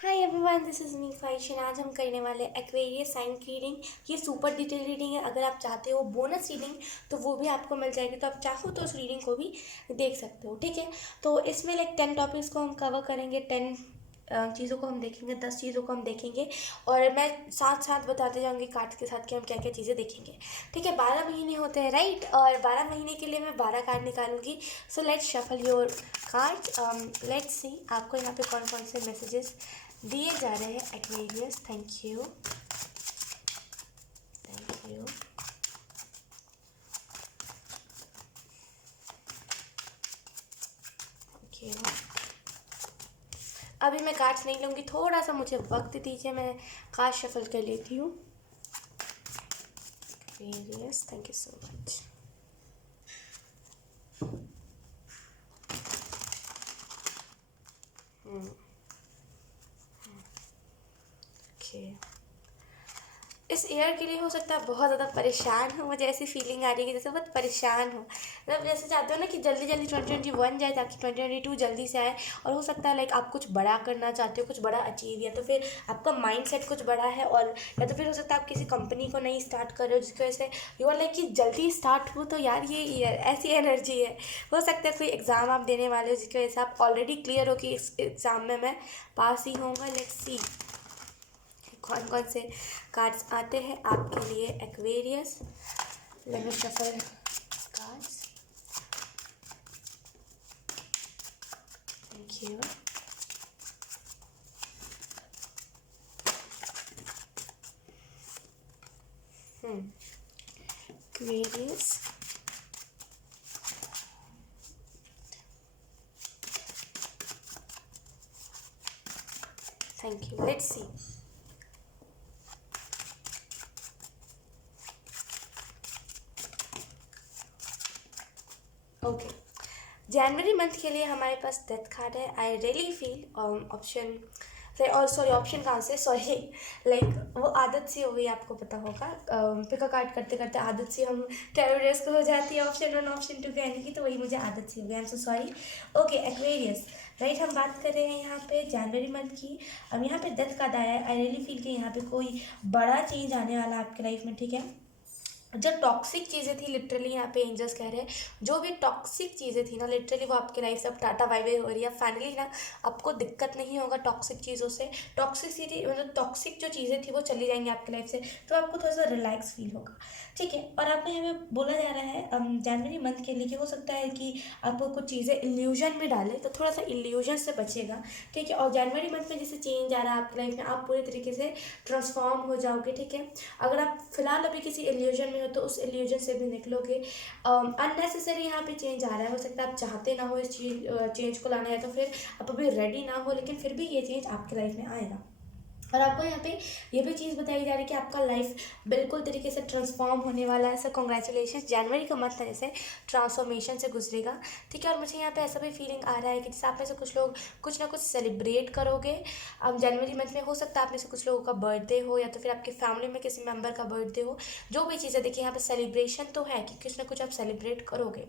Hi everyone, this is me फाइशन। आज हम करने वाले एक्वेरियस साइन की रीडिंग। ये सुपर डिटेल रीडिंग है। अगर आप चाहते हो बोनस रीडिंग तो वो भी आपको मिल जाएगी, तो आप चाहो तो उस रीडिंग को भी देख सकते हो। ठीक है, तो इसमें लाइक 10 टॉपिक्स को हम कवर करेंगे। 10 चीज़ों को हम देखेंगे, 10 चीज़ों को हम देखेंगे और मैं साथ साथ बताते जाऊँगी कार्ड्स के साथ कि हम क्या क्या चीज़ें देखेंगे। ठीक है, 12 महीने होते हैं राइट, और 12 महीने के लिए मैं 12 कार्ड निकालूंगी। So let's shuffle your card. Let's see आपको यहाँ पे कौन कौन से मैसेजेस दिए जा रहे हैं। Aquarius, thank you, thank you. Thank you. अभी मैं कार्ड्स नहीं लूँगी, थोड़ा सा मुझे वक्त दीजिए, मैं कार्ड शफल कर लेती हूँ। Aquarius, thank you so much. Okay, इस ईयर के लिए हो सकता है बहुत ज़्यादा परेशान हो। मुझे ऐसी फीलिंग आ रही है कि जैसे बहुत परेशान हो, मतलब जैसे चाहते हो ना कि जल्दी जल्दी 2021 जाए ताकि 2022 जल्दी से आए। और हो सकता है लाइक आप कुछ बड़ा करना चाहते हो, कुछ बड़ा अचीव, या तो फिर आपका माइंड सेट कुछ बड़ा है, और या तो फिर हो सकता है आप किसी कंपनी को नहीं स्टार्ट कर रहे हो जिसकी वजह से यू आर लाइक कि जल्दी स्टार्ट हो। तो यार ये ईयर ऐसी एनर्जी है। हो सकता है कोई एग्ज़ाम आप देने वाले हो जिसकी वजह से आप ऑलरेडी क्लियर हो कि इस एग्ज़ाम में मैं पास ही होऊंगा। लेट्स सी कौन कौन से कार्ड्स आते हैं आपके लिए Aquarius. Late me shuffle cards. Thank you. Aquarius, thank you. Let's see. Okay, January month के लिए हमारे पास डेथ कार्ड है। आई रियली फील ऑप्शन और सॉरी, ऑप्शन कहाँ से, सॉरी, लाइक वो आदत सी हो गई, आपको पता होगा पिक अ कार्ड करते करते आदत सी हम टेररिस्ट को हो जाती है ऑप्शन 1 ऑप्शन 2 कहने की, तो वही मुझे आदत सी हो गई। आई am so sorry. Okay Aquarius, right, हम बात कर रहे हैं यहाँ पे जनवरी मंथ की। अब यहाँ पे डेथ कार्ड आया है। आई रियली फील कि यहाँ पे कोई बड़ा चेंज आने वाला है आपके लाइफ में। ठीक है, जो टॉक्सिक चीज़ें थी, लिटरली यहाँ पे एंजल्स कह रहे हैं जो भी टॉक्सिक चीज़ें थी ना, लिटरली वो आपकी लाइफ से अब टाटा बाय बाय हो रही है। फाइनली ना आपको दिक्कत नहीं होगा टॉक्सिक चीज़ों से। टॉक्सिसिटी मतलब टॉक्सिक जो चीज़ें थी वो चली जाएंगी आपकी लाइफ से, तो आपको थोड़ा सा रिलैक्स फील होगा। ठीक है, और आपको यहाँ पे बोला जा रहा है जनवरी मंथ के लिए कि हो सकता है कि आपको कुछ चीज़ें इल्यूजन में डाले, तो थोड़ा सा इल्यूजन से बचेगा। ठीक है, और जनवरी मंथ में जैसे चेंज आ रहा है आपकी लाइफ में, आप पूरे तरीके से ट्रांसफॉर्म हो जाओगे। ठीक है, अगर आप फिलहाल अभी किसी इल्यूजन में हो तो उस इल्यूजन से भी निकलोगे। अननेसेसरी यहाँ पे चेंज आ रहा है। हो सकता है आप चाहते ना हो इस चेंज को लाना है, तो फिर आप अभी रेडी ना हो, लेकिन फिर भी ये चेंज आपकी लाइफ में आएगा। और आपको यहाँ पे ये भी चीज़ बताई जा रही है कि आपका लाइफ बिल्कुल तरीके से ट्रांसफॉर्म होने वाला है। सो कॉन्ग्रेचुलेशन, जनवरी का मंथ जैसे ट्रांसफॉर्मेशन से गुजरेगा। ठीक है, और मुझे यहाँ पे ऐसा भी फीलिंग आ रहा है कि जैसे आप में से कुछ लोग कुछ ना कुछ सेलिब्रेट करोगे। अब जनवरी मंथ में हो सकता है आप में से कुछ लोगों का बर्थडे हो, या तो फिर आपकी फैमिली में किसी मेंबर का बर्थडे हो। जो भी चीज़ें देखिए यहाँ पे सेलिब्रेशन तो है कि कुछ ना कुछ आप सेलिब्रेट करोगे।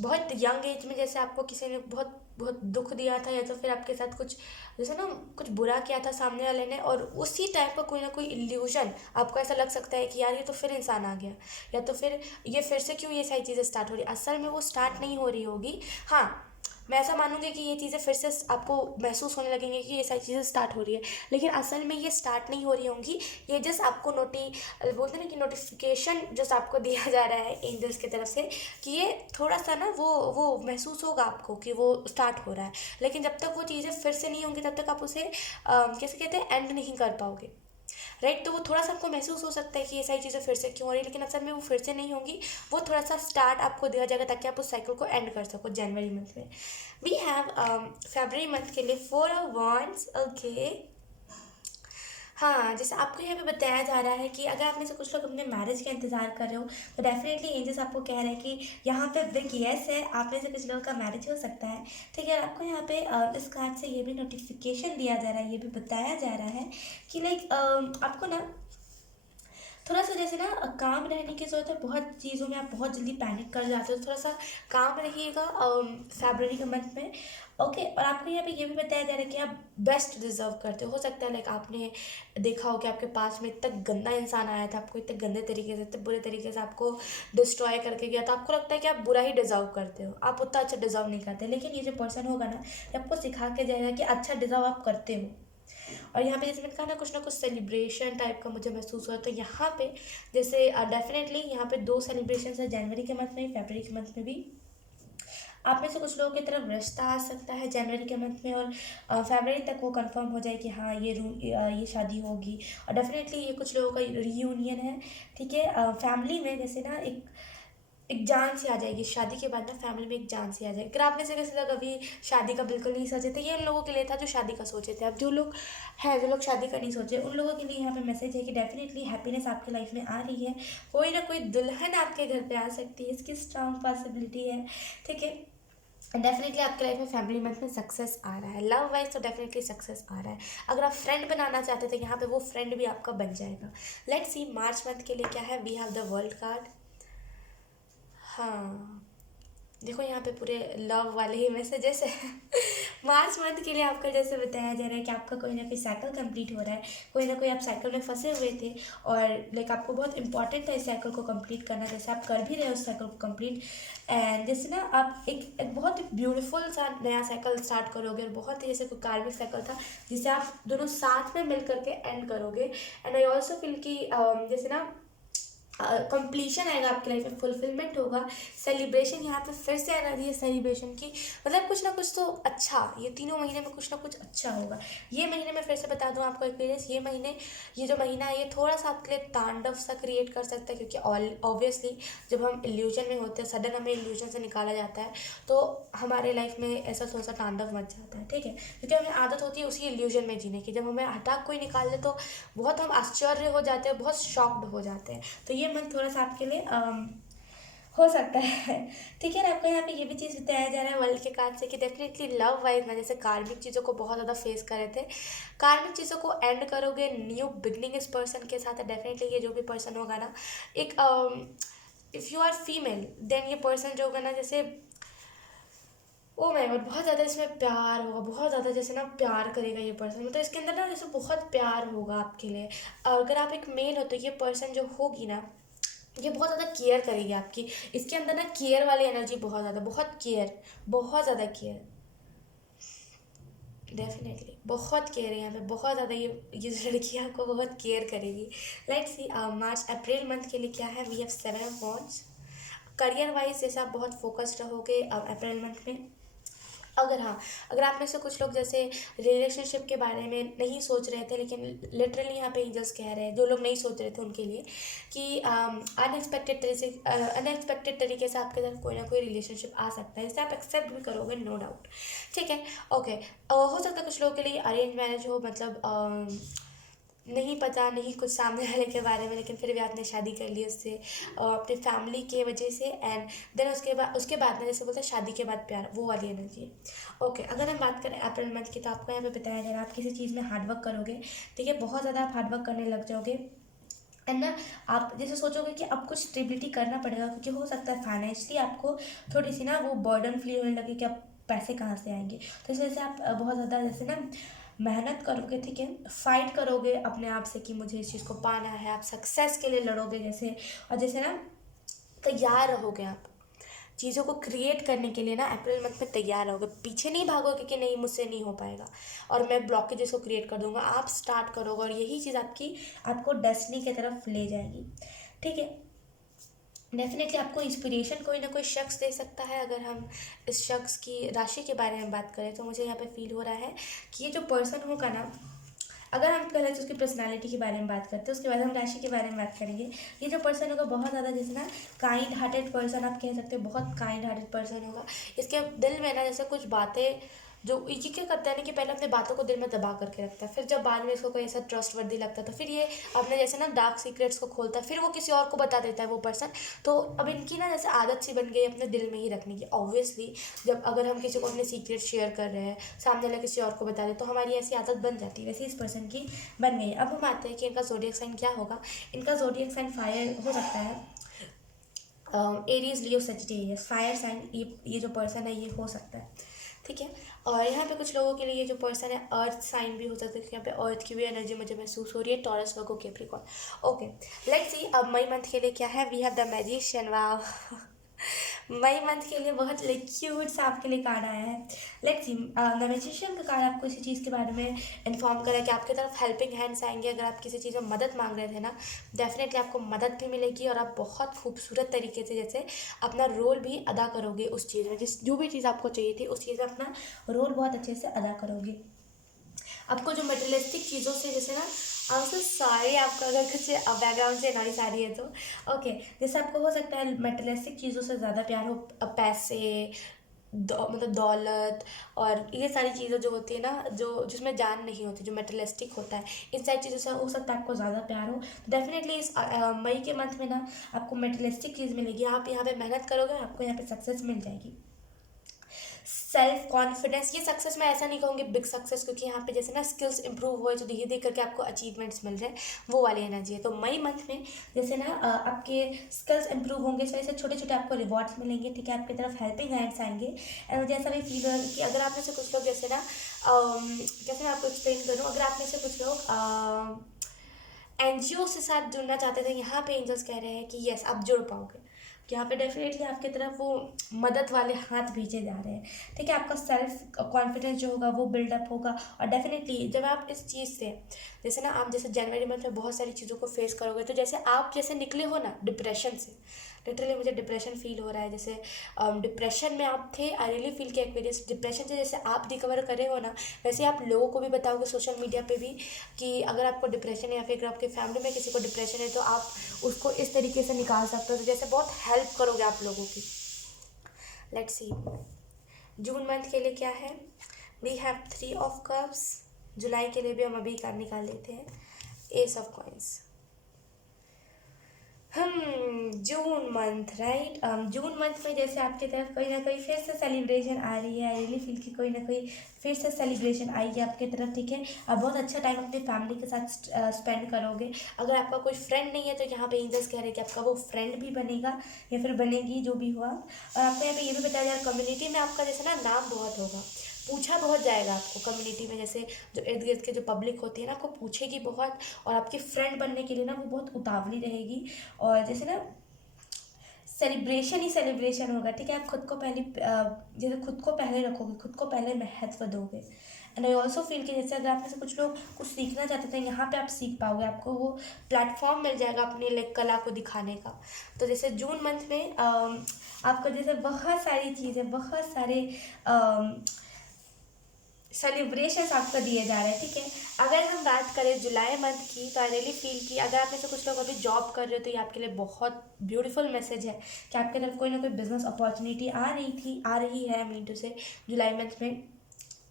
बहुत यंग एज में जैसे आपको किसी ने बहुत बहुत दुख दिया था, या तो फिर आपके साथ कुछ जैसे ना कुछ बुरा किया था सामने वाले ने, और उसी टाइप का कोई ना कोई इल्यूजन आपको ऐसा लग सकता है कि यार ये तो फिर इंसान आ गया, या तो फिर ये फिर से क्यों ये सारी चीज़ें स्टार्ट हो रही। असल में वो स्टार्ट नहीं हो रही होगी। हाँ, मैं ऐसा मानूंगी कि ये चीज़ें फिर से आपको महसूस होने लगेंगे कि ये सारी चीज़ें स्टार्ट हो रही है, लेकिन असल में ये स्टार्ट नहीं हो रही होंगी। ये जस्ट आपको बोलते हैं ना कि नोटिफिकेशन जस्ट आपको दिया जा रहा है एंजल्स की तरफ से कि ये थोड़ा सा ना वो महसूस होगा आपको कि वो स्टार्ट हो रहा है। लेकिन जब तक वो चीज़ें फिर से नहीं होंगी तब तक आप उसे कैसे कहते हैं, एंड नहीं कर पाओगे। राइट, तो वो थोड़ा सा आपको महसूस हो सकता है कि ये सारी चीज़ें फिर से क्यों हो रही है, लेकिन असल में वो फिर से नहीं होंगी। वो थोड़ा सा स्टार्ट आपको दिया जाएगा ताकि आप उस साइकिल को एंड कर सको जनवरी मंथ में। वी हैव फरवरी मंथ के लिए 4 of Wands। ओके, हाँ, जैसे आपको यहाँ पे बताया जा रहा है कि अगर आप में से कुछ लोग अपने मैरिज का इंतज़ार कर रहे हो, तो डेफिनेटली एंजल्स आपको कह रहे हैं कि यहाँ पे बिग येस है, आप में से कुछ लोगों का मैरिज हो सकता है। ठीक है, और आपको यहाँ पे इस कार्ड से ये भी नोटिफिकेशन दिया जा रहा है, ये भी बताया जा रहा है कि लाइक आपको ना थोड़ा सा जैसे ना काम रहने की ज़रूरत है, बहुत चीज़ों में आप बहुत जल्दी पैनिक कर जाते हो, थोड़ा सा काम रहिएगा फरवरी के मंथ में। ओके, और आपको यहाँ पे ये भी बताया जा रहा है कि आप बेस्ट डिजर्व करते हो सकता है लाइक आपने देखा हो कि आपके पास में इतना गंदा इंसान आया था, आपको इतने गंदे तरीके से, इतने बुरे तरीके से आपको डिस्ट्रॉय करके गया, तो आपको लगता है कि आप बुरा ही डिजर्व करते हो, आप उतना अच्छा डिजर्व नहीं करते। लेकिन ये जो पर्सन होगा ना, ये आपको सिखा के जाएगा कि अच्छा डिजर्व आप करते हो। और यहाँ पे जैसे मैंने कहा ना कुछ सेलिब्रेशन टाइप का मुझे महसूस हुआ, तो यहाँ पे जैसे डेफिनेटली यहाँ पे 2 सेलिब्रेशन है, जनवरी के मंथ में, फरवरी के मंथ में भी। आप में से कुछ लोगों की तरफ रिश्ता आ सकता है जनवरी के मंथ में, और फरवरी तक वो कंफर्म हो जाए कि हाँ ये शादी होगी। और डेफिनेटली ये कुछ लोगों का रीयूनियन है, ठीक है। फैमिली में जैसे ना एक जान सी आ जाएगी शादी के बाद ना, फैमिली में एक जान सी आ जाएगी। अगर आप में से किसी तक अभी शादी का बिल्कुल नहीं सोचे थे, ये उन लोगों के लिए था जो शादी का सोचे थे। अब जो लोग हैं, जो लोग शादी का नहीं सोचे, उन लोगों के लिए यहाँ पे मैसेज है कि डेफिनेटली हैप्पीनेस आपकी लाइफ में आ रही है, कोई ना कोई दुल्हन आपके घर पे आ सकती है, इसकी स्ट्रांग पॉसिबिलिटी है, ठीक है। डेफिनेटली आपके लाइफ में फैमिली मंथ में सक्सेस आ रहा है, लव वाइज तो डेफिनेटली सक्सेस आ रहा है। अगर आप फ्रेंड बनाना चाहते थे यहाँ पे, वो फ्रेंड भी आपका बन जाएगा। लेट्स सी मार्च मंथ के लिए क्या है। We have the world card. हाँ, देखो यहाँ पे पूरे लव वाले ही मैसेजेस है। मार्च मंथ के लिए आपका जैसे बताया जा रहा है कि आपका कोई ना कोई साइकिल कंप्लीट हो रहा है, कोई ना कोई आप साइकिल में फंसे हुए थे, और लाइक आपको बहुत इंपॉर्टेंट है इस साइकिल को कंप्लीट करना, जैसे आप कर भी रहे हो उस साइकिल को कंप्लीट। एंड जैसे ना आप एक बहुत ही ब्यूटीफुल सा नया साइकिल स्टार्ट करोगे, और बहुत ही जैसे कोई कार्मिक साइकिल था जिसे आप दोनों साथ में मिल करके एंड करोगे। एंड आई ऑल्सो फील कि जैसे ना कंप्लीशन आएगा आपकी लाइफ में, फुलफिलमेंट होगा, सेलिब्रेशन यहाँ पे फिर से एनर्जी है सेलिब्रेशन की, मतलब कुछ ना कुछ तो अच्छा, ये तीनों महीने में कुछ ना कुछ अच्छा होगा। ये महीने में फिर से बता दूँ आपको एक्सपीरियंस, ये जो महीना है ये थोड़ा सा आपके लिए तांडव सा क्रिएट कर सकता है, क्योंकि ऑब्वियसली जब हम इल्यूजन में होते हैं, सडन हमें इल्यूजन से निकाला जाता है, तो हमारे लाइफ में ऐसा थोड़ा सा तांडव मच जाता है, ठीक है, क्योंकि हमें आदत होती है उसी इल्यूजन में जीने की। जब हमें हटाक कोई निकाल दे तो बहुत हम आश्चर्य हो जाते हैं, बहुत शॉक्ड हो जाते हैं। तो ये मंथ थोड़ा सा आपके लिए हो सकता है, ठीक है। आपको यहाँ पे ये भी चीज़ बताया जा रहा है वर्ल्ड के कार्ड से कि डेफिनेटली लव वाइज ना, जैसे कार्मिक चीज़ों को बहुत ज़्यादा फेस कर रहे थे, कार्मिक चीज़ों को एंड करोगे, न्यू बिगनिंग इस पर्सन के साथ है। डेफिनेटली ये जो भी पर्सन होगा ना, एक if you are female then ये पर्सन जो होगा ना, जैसे ओ माय गॉड, बहुत ज़्यादा इसमें प्यार होगा, बहुत ज़्यादा जैसे ना प्यार करेगा ये पर्सन, मतलब इसके अंदर ना जैसे बहुत प्यार होगा आपके लिए। अगर आप एक मेल हो तो ये पर्सन जो होगी ना, ये बहुत ज़्यादा केयर करेगी आपकी। इसके अंदर ना केयर वाली एनर्जी बहुत ज़्यादा, बहुत ज़्यादा केयर, डेफिनेटली बहुत केयर है यहाँ पे, बहुत ज़्यादा ये लड़की आपको बहुत केयर करेगी। Let's see March April month के लिए क्या है। We have 7 of wands. Career wise जैसे आप बहुत फोकस्ड रहोगे अप्रैल मंथ में। अगर आप में से कुछ लोग जैसे रिलेशनशिप के बारे में नहीं सोच रहे थे, लेकिन लिटरली यहाँ पे एंजल्स कह रहे हैं, जो लोग नहीं सोच रहे थे उनके लिए, कि अनएक्सपेक्टेड तरीके से आपके साथ कोई ना कोई रिलेशनशिप आ सकता है, जिसे आप एक्सेप्ट भी करोगे, नो डाउट, ठीक है। ओके, हो सकता है कुछ लोगों के लिए अरेंज मैरिज हो, मतलब नहीं पता नहीं कुछ सामने वाले के बारे में, लेकिन फिर भी आपने शादी कर ली उससे अपने फैमिली के वजह से। एंड देन उसके बाद में जैसे बोलते हैं शादी के बाद प्यार, वो वाली एनर्जी है। ओके, अगर हम बात करें अप्रैल मंथ की, तो आपको यहाँ पे बताया जाएगा आप किसी चीज़ में हार्डवर्क करोगे, ठीक है, बहुत ज़्यादा आप हार्डवर्क करने लग जाओगे। एंड ना आप जैसे सोचोगे कि अब कुछ स्टेबिलिटी करना पड़ेगा, क्योंकि हो सकता है फाइनेंशियली आपको थोड़ी सी ना वो बर्डन फील होने लगे कि अब पैसे कहाँ से आएंगे। तो इस वजह से आप बहुत ज़्यादा जैसे ना मेहनत करोगे, ठीक है, फाइट करोगे अपने आप से कि मुझे इस चीज़ को पाना है, आप सक्सेस के लिए लड़ोगे जैसे, और जैसे ना तैयार रहोगे आप चीज़ों को क्रिएट करने के लिए ना, अप्रैल मंथ में तैयार रहोगे, पीछे नहीं भागोगे कि नहीं मुझसे नहीं हो पाएगा और मैं ब्लॉकेजेस को क्रिएट कर दूंगा। आप स्टार्ट करोगे और यही चीज़ आपको डेस्टिनी की तरफ ले जाएगी, ठीक है। डेफिनेटली आपको इंस्पिरेशन कोई ना कोई शख्स दे सकता है। अगर हम इस शख्स की राशि के बारे में बात करें, तो मुझे यहाँ पे फील हो रहा है कि ये जो पर्सन होगा ना, अगर हम पहले तो उसकी पर्सनालिटी के बारे में बात करते हैं, उसके बाद हम राशि के बारे में बात करेंगे। ये जो पर्सन होगा बहुत ज़्यादा जैसे ना काइंड हार्टेड पर्सन, आप कह सकते हो बहुत काइंड हार्टेड पर्सन होगा। इसके दिल में ना जैसे कुछ बातें जो ये क्या करता है ना कि पहले अपने बातों को दिल में दबा करके रखता है, फिर जब बाद में इसको कोई ऐसा ट्रस्टवर्दी लगता है तो फिर ये अपने जैसे ना डार्क सीक्रेट्स को खोलता है, फिर वो किसी और को बता देता है वो पर्सन। तो अब इनकी ना जैसे आदत सी बन गई अपने दिल में ही रखने की। ऑब्वियसली जब अगर हम किसी को अपने सीक्रेट शेयर कर रहे हैं, सामने वाला किसी और को बता दे, तो हमारी ऐसी आदत बन जाती है, वैसे इस पर्सन की बन गई। अब हम आते हैं कि इनका ज़ोडिएक साइन क्या होगा। इनका ज़ोडिएक साइन फायर हो सकता है, एरीज, लियो, सेजिटेरियस, फायर साइन ये जो पर्सन है ये हो सकता है, ठीक है। और यहाँ पे कुछ लोगों के लिए ये जो पर्सन है अर्थ साइन भी हो सकता है, क्योंकि यहाँ पे अर्थ की भी एनर्जी मुझे महसूस हो रही है। Taurus, Virgo, Capricorn. Okay, let's see अब मई मंथ के लिए क्या है। We have the magician. वाह मई मंथ के लिए बहुत लाइक क्यूट सा आपके लिए कार्ड आया है। लेट्स सी द मैजिशियन का कार्ड आपको इसी चीज़ के बारे में इन्फॉर्म करा कि आपकी तरफ हेल्पिंग हैंड्स आएंगे। अगर आप किसी चीज़ में मदद मांग रहे थे ना, डेफिनेटली आपको मदद भी मिलेगी और आप बहुत खूबसूरत तरीके से जैसे अपना रोल भी अदा करोगे उस चीज़ में, जिस जो भी चीज़ आपको चाहिए थी उस चीज़ में अपना रोल बहुत अच्छे से अदा करोगे। आपको जो मटेरियलिस्टिक चीज़ों से जैसे ना, आई एम सो सॉरी आपका अगर कुछ बैकग्राउंड से नॉइस आ रही है तो ओके, जैसे आपको हो सकता है मटेरियलिस्टिक चीज़ों से ज़्यादा प्यार हो, पैसे, मतलब दौलत और ये सारी चीज़ें जो होती है ना, जो जिसमें जान नहीं होती, जो मटेरियलिस्टिक होता है, इन सारी चीज़ों से हो सकता है आपको ज़्यादा प्यार हो। डेफिनेटली इस मई के मंथ में ना आपको मटेरियलिस्टिक चीज़ मिलेगी। आप यहाँ पे मेहनत करोगे, आपको यहाँ पे सक्सेस मिल जाएगी। सेल्फ कॉन्फिडेंस, ये सक्सेस मैं ऐसा नहीं कहूँगी बिग सक्सेस, क्योंकि यहाँ पे जैसे ना स्किल्स इंप्रूव हुए, जो धीरे धीरे करके आपको अचीवमेंट्स मिल रहे हैं, वो वाली एनर्जी है। तो मई मंथ में जैसे ना आपके स्किल्स इंप्रूव होंगे, इस वजह से छोटे छोटे आपको रिवॉर्ड्स मिलेंगे, ठीक है। आपकी तरफ हेल्पिंग हैंड्स आएंगे। एंड मुझे ऐसा भी फील हो रहा है कि अगर आप में से कुछ लोग जैसे ना कैसे मैं आपको एक्सप्लेन करूँ, अगर आप में से कुछ लोग एनजीओ से साथ जुड़ना चाहते थे, यहाँ पे एंजल्स कह रहे हैं कि यस आप जुड़ पाओगे। यहाँ पे डेफिनेटली आपकी तरफ वो मदद वाले हाथ भेजे जा रहे हैं, ठीक है। आपका सेल्फ कॉन्फिडेंस जो होगा वो बिल्डअप होगा। और डेफिनेटली जब आप इस चीज़ से जैसे ना, आप जैसे जनवरी मंथ में बहुत सारी चीज़ों को फेस करोगे, तो जैसे आप जैसे निकले हो ना डिप्रेशन से, लिटरली मुझे डिप्रेशन फील हो रहा है, जैसे डिप्रेशन में आप थे। आई रियली फील कि एक्वेरियस डिप्रेशन से जैसे आप रिकवर करे हो ना, वैसे आप लोगों को भी बताओगे सोशल मीडिया पे भी कि अगर आपको डिप्रेशन है या फिर अगर आपके फैमिली में किसी को डिप्रेशन है तो आप उसको इस तरीके से निकाल सकते हो, तो जैसे बहुत हेल्प करोगे आप लोगों की। लेट्स सी जून मंथ के लिए क्या है। We have 3 of cups. जुलाई के लिए भी हम अभी कार्ड निकाल लेते हैं। Ace of coins. June month right. June month में जैसे आपकी तरफ कोई ना कोई फिर से सेलिब्रेशन आ रही है। आई रियली फील कि कोई ना कोई फिर से सेलिब्रेशन आएगी आपकी तरफ, ठीक है। आप बहुत अच्छा टाइम अपनी फैमिली के साथ स्पेंड करोगे। अगर आपका कोई फ्रेंड नहीं है तो यहाँ पे एंजल्स कह रहे हैं कि आपका वो फ्रेंड भी बनेगा या फिर बनेगी, जो भी हुआ। और आपको यहाँ पे ये भी बताया जा रहा है कम्युनिटी में आपका जैसे ना नाम बहुत होगा, पूछा बहुत जाएगा आपको कम्युनिटी में। जैसे जो इर्द गिर्द के जो पब्लिक होती है ना, आपको पूछेगी बहुत, और आपकी फ्रेंड बनने के लिए ना वो बहुत उतावली रहेगी। और जैसे ना सेलिब्रेशन ही सेलिब्रेशन होगा, ठीक है। आप खुद को पहले जैसे खुद को पहले रखोगे, खुद को पहले महत्व दोगे। एंड आई ऑल्सो फील कि जैसे अगर आप में से कुछ लोग कुछ सीखना चाहते थे, यहाँ पे आप सीख पाओगे, आपको वो प्लेटफॉर्म मिल जाएगा अपनी लाइक कला को दिखाने का। तो जैसे जून मंथ में आपको जैसे बहुत सारी चीज़ें, बहुत सारे सेलिब्रेशंस आपको दिए जा रहे हैं, ठीक है। अगर हम बात करें जुलाई मंथ की, तो आई रियली फील कि अगर आप में से कुछ लोग अभी जॉब कर रहे हो तो ये आपके लिए बहुत ब्यूटीफुल मैसेज है कि आपकी तरफ कोई ना कोई बिजनेस अपॉर्चुनिटी आ रही है, मीन टू से जुलाई मंथ में,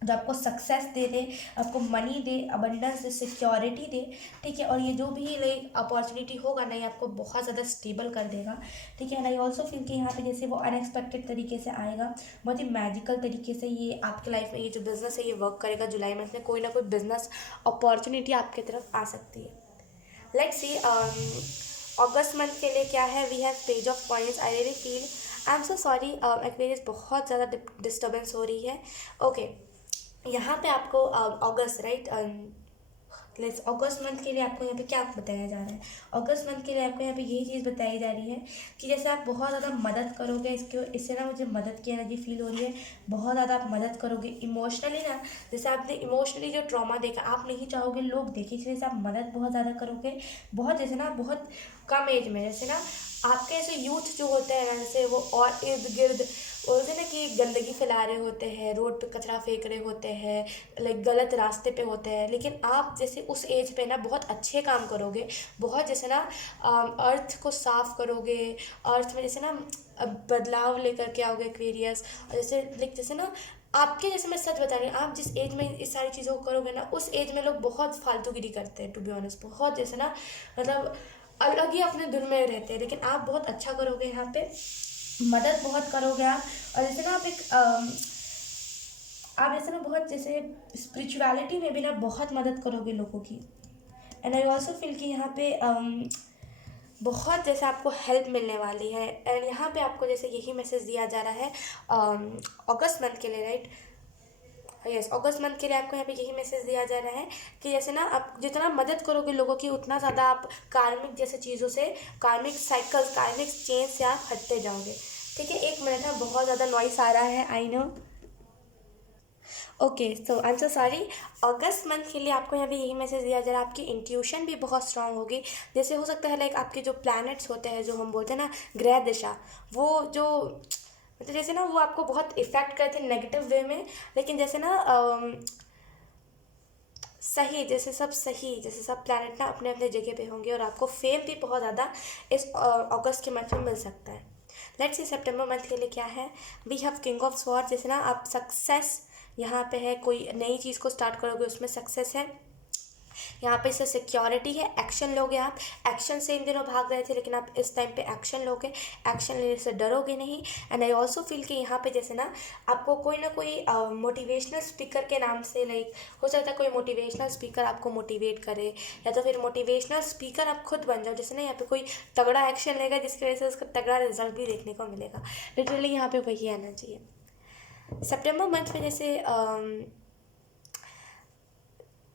जो आपको सक्सेस दे दे, आपको मनी दे, अबंडेंस दे, सिक्योरिटी दे, ठीक है। और ये जो भी लाइक अपॉर्चुनिटी होगा ना, ये आपको बहुत ज़्यादा स्टेबल कर देगा, ठीक है। एंड आई ऑल्सो फील कि यहाँ पे जैसे वो अनएक्सपेक्टेड तरीके से आएगा, बहुत ही मैजिकल तरीके से ये आपके लाइफ में ये जो बिज़नेस है ये वर्क करेगा। जुलाई मंथ में कोई ना कोई बिजनेस अपॉर्चुनिटी आपकी तरफ आ सकती है। लेट्स सी अगस्त मंथ के लिए क्या है। We have page of coins. I really feel, I am so sorry Aquarius, बहुत ज़्यादा डिस्टर्बेंस हो रही है। ओके, यहाँ पे आपको अगस्त राइट, लेट्स अगस्त मंथ के लिए आपको यहाँ पे क्या बताया जा रहा है। अगस्त मंथ के लिए आपको यहाँ पे यही चीज़ बताई जा रही है कि जैसे आप बहुत ज़्यादा मदद करोगे, इससे ना मुझे मदद की एनर्जी फील हो रही है। बहुत ज़्यादा आप मदद करोगे इमोशनली ना, जैसे आपने इमोशनली जो ट्रॉमा देखा आप नहीं चाहोगे लोग देखें, इसलिए से आप मदद बहुत ज़्यादा करोगे। बहुत जैसे ना बहुत कम एज में जैसे ना आपके ऐसे यूथ जो होते हैं ना, जैसे वो और इर्द गिर्द बोलते हैं ना कि गंदगी फैला रहे होते हैं, रोड पे कचरा फेंक रहे होते हैं, लाइक गलत रास्ते पे होते हैं, लेकिन आप जैसे उस एज पे ना बहुत अच्छे काम करोगे। बहुत जैसे ना अर्थ को साफ करोगे, अर्थ में जैसे ना बदलाव लेकर के आओगे एक्वेरियस। और जैसे लाइक जैसे ना आपके जैसे मैं सच बता रही हूँ, आप जिस एज में इस सारी चीज़ों को करोगे ना, उस एज में लोग बहुत फालतूगिरी करते हैं, टू बी ऑनेस्ट, बहुत जैसे ना, मतलब अलग ही अपने धुन में रहते हैं। लेकिन आप बहुत अच्छा करोगे यहाँ पे, मदद बहुत करोगे आप। और जैसे ना आप जैसे ना बहुत जैसे स्पिरिचुअलिटी में भी ना बहुत मदद करोगे लोगों की। एंड आई ऑल्सो फील कि यहाँ पे बहुत जैसे आपको हेल्प मिलने वाली है। एंड यहाँ पे आपको जैसे यही मैसेज दिया जा रहा है अगस्त मंथ के लिए, राइट? यस, अगस्त मंथ के लिए आपको यहाँ पे यही मैसेज दिया जा रहा है कि जैसे ना आप जितना मदद करोगे लोगों की, उतना ज़्यादा आप कार्मिक जैसे चीज़ों से, कार्मिक साइकिल्स, कार्मिक चेन से आप हटते जाओगे। ठीक है, एक मिनट है, बहुत ज़्यादा नॉइस आ रहा है, I know. Okay, so I am so sorry. August month के लिए आपको यहाँ पे यही मैसेज दिया जा रहा है, आपकी इंट्यूशन भी बहुत स्ट्रांग होगी। जैसे हो सकता है लाइक आपके जो प्लैनेट्स होते हैं, जो हम बोलते हैं ना ग्रह दिशा, वो जो मतलब जैसे ना वो आपको बहुत इफेक्ट करते हैं नेगेटिव वे में। लेकिन जैसे ना सही, जैसे सब सही, जैसे सब प्लैनेट ना अपने अपने जगह पे होंगे, और आपको फेम भी बहुत ज़्यादा इस अगस्त के मंथ में मिल सकता है। लेट्स सी सितंबर मंथ के लिए क्या है। We have king of sword, जैसे ना आप सक्सेस यहाँ पे है, कोई नई चीज़ को स्टार्ट करोगे उसमें सक्सेस है। यहाँ पे से सिक्योरिटी है, एक्शन लोगे आप। एक्शन से इन दिनों भाग रहे थे, लेकिन आप इस टाइम पे एक्शन लोगे, एक्शन लेने से डरोगे नहीं। एंड आई ऑल्सो फील कि यहाँ पे जैसे ना आपको कोई ना कोई मोटिवेशनल स्पीकर के नाम से, लाइक हो सकता है कोई मोटिवेशनल स्पीकर आपको मोटिवेट करे, या तो फिर मोटिवेशनल स्पीकर आप खुद बन जाओ। जैसे ना यहाँ पे कोई तगड़ा एक्शन लेगा जिसकी वजह से उसका तगड़ा रिजल्ट भी देखने को मिलेगा। लिटरली यहाँ पे वही आना चाहिए। सितंबर मंथ में जैसे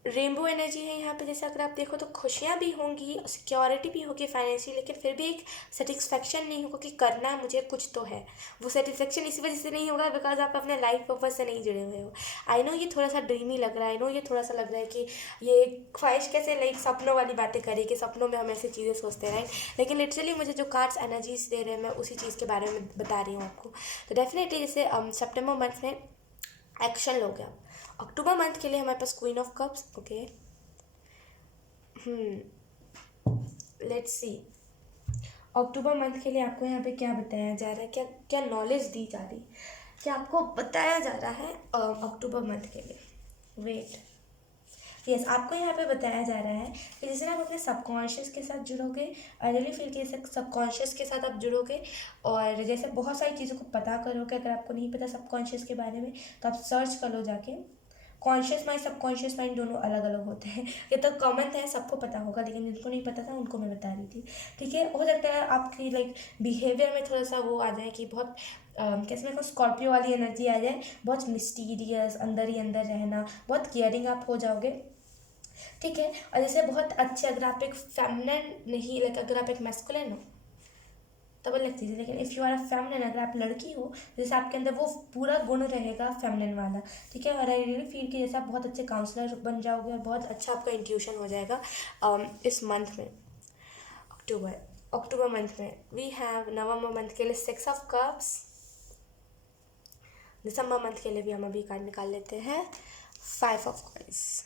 रेनबो एनर्जी है यहाँ पे। जैसे अगर आप देखो तो खुशियाँ भी होंगी, सिक्योरिटी भी होगी फाइनेंशियल, लेकिन फिर भी एक सेटिस्फेक्शन नहीं होगा कि करना मुझे कुछ तो है। वो सेटिस्फेक्शन इसी वजह से नहीं होगा बिकॉज आप अपने लाइफ पर्पज से नहीं जुड़े हुए हो। आई नो ये थोड़ा सा ड्रीमी लग रहा है, आई नो ये थोड़ा सा लग रहा है कि ये ख्वाहिश कैसे लाइक सपनों वाली बातें करें कि सपनों में हम ऐसी चीज़ें सोचते हैं, राइट? लेकिन लिटरली मुझे जो कार्ड्स एनर्जीज दे रहे हैं, मैं उसी चीज़ के बारे में बता रही हूँ आपको। तो डेफिनेटली जैसे सितंबर मंथ में एक्शन लोगे आप। अक्टूबर मंथ के लिए हमारे पास queen of cups. Okay, let's see October month के लिए आपको यहाँ पे क्या बताया जा रहा है, क्या क्या नॉलेज दी जा रही, क्या आपको बताया जा रहा है अक्टूबर मंथ के लिए। वेट, यस, आपको यहाँ पे बताया जा रहा है कि जैसे ना आप अपने सबकॉन्शियस के साथ जुड़ोगे। आई रियली फील कि जैसे सबकॉन्शियस के साथ आप जुड़ोगे, और जैसे बहुत सारी चीज़ों को पता करोगे। अगर आपको नहीं पता सबकॉन्शियस के बारे में, तो आप सर्च कर लो जाके। कॉन्शियस माइंड, सबकॉन्शियस माइंड दोनों अलग अलग होते हैं। ये तो कॉमन है, सबको पता होगा, लेकिन जिनको नहीं पता था उनको मैं बता रही थी। ठीक है, हो सकता है आपकी लाइक बिहेवियर में थोड़ा सा वो आ जाए कि बहुत कैसे मेरे को स्कॉर्पियो वाली एनर्जी आ जाए, बहुत मिस्टीरियस, अंदर ही अंदर रहना, बहुत केयरिंग आप हो जाओगे। ठीक है, और जैसे बहुत अच्छे, अगर आप एक फेमिनिन नहीं, लाइक अगर आप एक मैस्कुलिन हो तब अलग चीज़ है, लेकिन if you are a feminine, अगर आप लड़की हो, जैसे आपके अंदर वो पूरा गुण रहेगा फेमिनिन वाला। ठीक है, और आई रियली फील कि जैसे आप बहुत अच्छे काउंसलर बन जाओगे, और बहुत अच्छा आपका इंट्यूशन हो जाएगा इस मंथ में। अक्टूबर अक्टूबर मंथ में वी हैव नवंबर मंथ के लिए 6 ऑफ कप्स। दिसंबर मंथ के लिए भी हम अभी कार्ड निकाल लेते हैं, 5 ऑफ कॉइंस।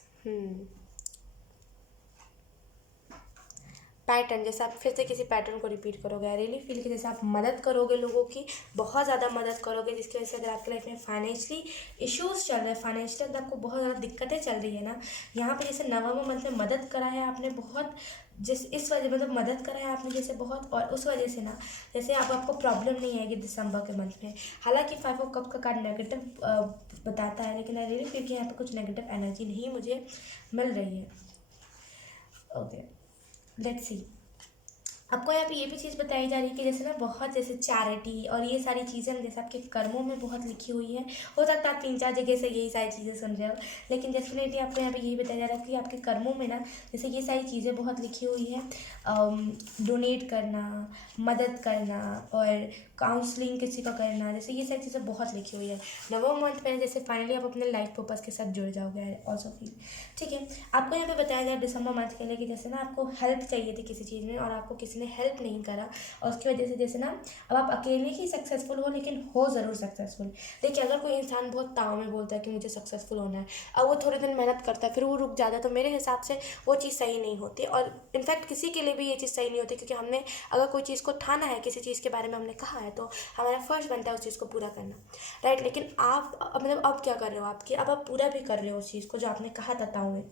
पैटर्न, जैसे आप फिर से किसी पैटर्न को रिपीट करोगे। आई रियली फील कि जैसे आप मदद करोगे लोगों की, बहुत ज़्यादा मदद करोगे, जिसकी वजह से अगर आपकी लाइफ में फाइनेंशियली इश्यूज चल रहे हैं, फाइनेंशियली अगर आपको बहुत ज़्यादा दिक्कतें चल रही है ना, यहाँ पे जैसे नवंबर मंथ में मदद करा है आपने बहुत, जिस इस वजह मतलब मदद करा है आपने जैसे बहुत, और उस वजह से ना जैसे आपको प्रॉब्लम नहीं आएगी दिसंबर के मंथ में। हालांकि 5 ऑफ कप का कार्ड नेगेटिव बताता है, लेकिन आई रियली फील कि यहाँ पे कुछ नेगेटिव एनर्जी नहीं मुझे मिल रही है। Okay, let's see. आपको यहाँ पे ये भी चीज़ बताई जा रही है कि जैसे ना बहुत जैसे चैरिटी और ये सारी चीज़ें जैसे आपके कर्मों में बहुत लिखी हुई है। हो सकता है आप 3-4 जगह से यही सारी चीज़ें सुन रहे हो, लेकिन डेफिनेटली आपको यहाँ पे यही बताया जा रहा है कि आपके कर्मों में ना जैसे ये सारी चीज़ें बहुत लिखी हुई है। डोनेट करना, मदद करना, और काउंसलिंग किसी का करना, जैसे ये सारी चीज़ें बहुत लिखी हुई है। नवंबर मंथ में जैसे फाइनली आप अपने लाइफ पर्पस के साथ जुड़ जाओगे ऑल्सो फील। ठीक है, आपको यहाँ पे बताया जाए दिसंबर मंथ के लिए कि जैसे ना आपको हेल्प चाहिए थी किसी चीज़ में, और आपको किसी किसी ने हेल्प नहीं करा, और उसकी वजह से जैसे ना अब आप अकेले ही सक्सेसफुल हो, लेकिन हो ज़रूर सक्सेसफुल। देखिए, अगर कोई इंसान बहुत ताव में बोलता है कि मुझे सक्सेसफुल होना है, अब वो थोड़े दिन मेहनत करता है, फिर वो रुक जाता है, तो मेरे हिसाब से वो चीज़ सही नहीं होती। और इनफैक्ट किसी के लिए भी ये चीज़ सही नहीं होती, क्योंकि हमने अगर कोई चीज़ को ठाना है, किसी चीज़ के बारे में हमने कहा है, तो हमारा फर्ज बनता है उस चीज़ को पूरा करना, राइट। लेकिन आप मतलब अब क्या कर रहे हो, आपकी अब आप पूरा भी कर रहे हो उस चीज़ को जो आपने कहा था ताऊ में।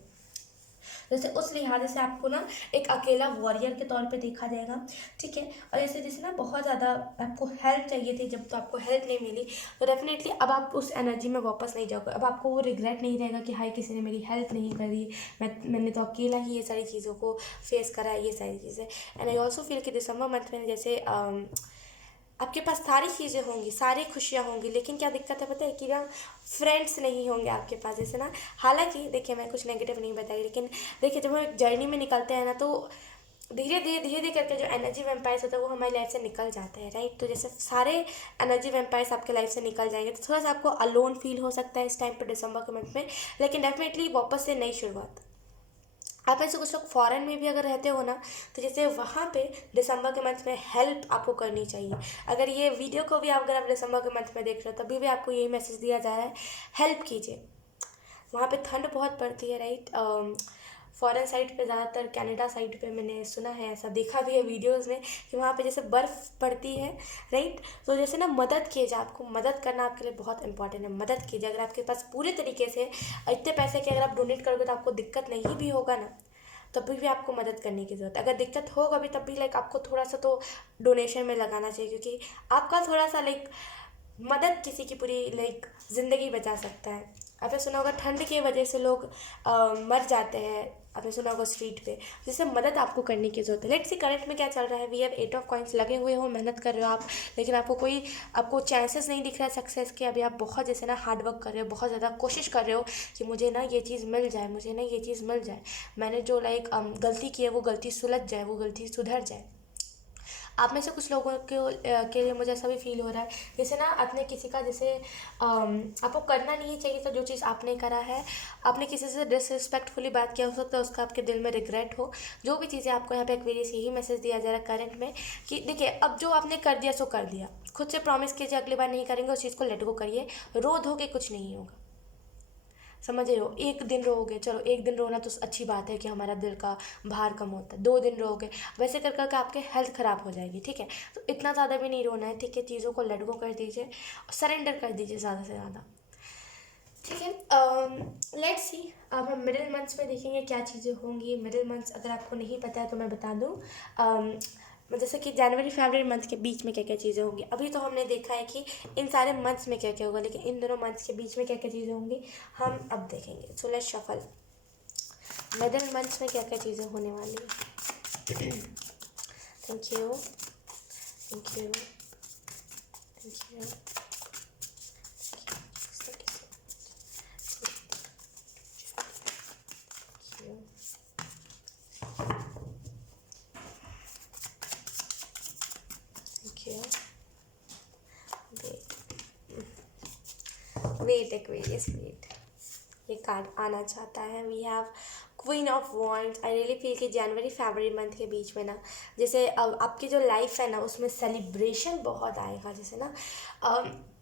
जैसे उस लिहाज से आपको ना एक अकेला वॉरियर के तौर पे देखा जाएगा, ठीक है। और जैसे जैसे ना बहुत ज़्यादा आपको हेल्प चाहिए थी, जब तो आपको हेल्प नहीं मिली, तो डेफिनेटली अब आप उस एनर्जी में वापस नहीं जाओगे। अब आपको वो रिग्रेट नहीं रहेगा कि हाय किसी ने मेरी हेल्प नहीं करी, मैंने तो अकेला ही ये सारी चीज़ों को फेस करा है, ये सारी चीज़ें। एंड आई ऑल्सो फील कि दिसंबर मंथ में जैसे आपके पास सारी चीज़ें होंगी, सारी खुशियाँ होंगी, लेकिन क्या दिक्कत है पता है कि ना फ्रेंड्स नहीं होंगे आपके पास। जैसे ना, हालांकि देखिए मैं कुछ नेगेटिव नहीं बताई, लेकिन देखिए जब हम एक जर्नी में निकलते हैं ना, तो धीरे धीरे करके जो एनर्जी वैम्पायर्स होता है वो हमारी लाइफ से निकल जाते हैं, राइट। तो जैसे सारे एनर्जी वैम्पायर्स आपके लाइफ से निकल जाएंगे, तो थोड़ा सा आपको अलोन फील हो सकता है इस टाइम पर दिसंबर के मंथ में, लेकिन डेफिनेटली वापस से नई शुरुआत। आप में से कुछ लोग फॉरेन में भी अगर रहते हो ना, तो जैसे वहाँ पे दिसंबर के मंथ में हेल्प आपको करनी चाहिए। अगर ये वीडियो को भी अगर आप दिसंबर के मंथ में देख रहे हो, तभी भी आपको यही मैसेज दिया जा रहा है, हेल्प कीजिए। वहाँ पे ठंड बहुत पड़ती है, राइट। फॉरेन साइड पे ज़्यादातर कनाडा साइड पे मैंने सुना है, ऐसा देखा भी है वीडियोस में कि वहाँ पे जैसे बर्फ़ पड़ती है, राइट। तो जैसे ना मदद कीजिए, आपको मदद करना आपके लिए बहुत इंपॉर्टेंट है। मदद कीजिए, अगर आपके पास पूरे तरीके से इतने पैसे के अगर आप डोनेट करोगे तो आपको दिक्कत नहीं भी होगा ना, तभी भी आपको मदद करने की ज़रूरत है। अगर दिक्कत होगा भी तब भी लाइक आपको थोड़ा सा तो डोनेशन में लगाना चाहिए, क्योंकि आपका थोड़ा सा लाइक मदद किसी की पूरी लाइक ज़िंदगी बचा सकता है। आपने सुना होगा ठंड की वजह से लोग मर जाते हैं, आपने सुना होगा स्ट्रीट पे, जिससे मदद आपको करने की ज़रूरत है। लेट्स सी करंट में क्या चल रहा है, वी हैव 8 ऑफ कॉइंस, लगे हुए हो, मेहनत कर रहे हो आप, लेकिन आपको चांसेस नहीं दिख रहा है सक्सेस के। अभी आप बहुत जैसे ना हार्ड वर्क कर रहे हो, बहुत ज़्यादा कोशिश कर रहे हो कि मुझे ना ये चीज़ मिल जाए, मुझे ना ये चीज़ मिल जाए, मैंने जो लाइक गलती की है वो गलती सुलझ जाए, वो गलती सुधर जाए। आप में से कुछ लोगों के लिए मुझे ऐसा भी फील हो रहा है, जैसे ना आपने किसी का जैसे आपको करना नहीं चाहिए था जो चीज़ आपने करा है, आपने किसी से डिसरिस्पेक्टफुली बात किया, हो सकता है उसका आपके दिल में रिग्रेट हो। जो भी चीज़ें आपको यहाँ पे एक्वेरियस यही मैसेज दिया जा रहा है करंट में कि देखिए अब जो आपने कर दिया सो कर दिया, खुद से प्रॉमिस कीजिए अगली बार नहीं करेंगे, उस चीज़ को लेट गो करिए। रो धो के कुछ नहीं होगा, समझ रहे हो। एक दिन रोओगे, चलो एक दिन रोना तो अच्छी बात है कि हमारा दिल का भार कम होता है, 2 दिन रोओगे, वैसे कर करके आपके हेल्थ ख़राब हो जाएगी, ठीक है। तो इतना ज़्यादा भी नहीं रोना है, ठीक है। चीज़ों को लेट गो कर दीजिए, सरेंडर कर दीजिए ज़्यादा से ज़्यादा, ठीक है। लेट्स सी, अब हम मिडिल मंथ्स में देखेंगे क्या चीज़ें होंगी। मिडिल मंथ्स अगर आपको नहीं पता है तो मैं बता दूँ, जैसे कि जनवरी फरवरी मंथ के बीच में क्या क्या चीज़ें होंगी। अभी तो हमने देखा है कि इन सारे मंथ्स में क्या क्या होगा, लेकिन इन दोनों मंथ्स के बीच में क्या क्या चीज़ें होंगी हम अब देखेंगे। So let's shuffle, middle months में क्या क्या चीज़ें होने वाली है। Thank you, thank you, thank you. Wait Aquarius, wait, ये कार्ड आना चाहता है। We have queen of wands. I really feel कि जनवरी फरवरी मंथ के बीच में ना, जैसे आपकी जो लाइफ है ना उसमें सेलिब्रेशन बहुत आएगा, जैसे ना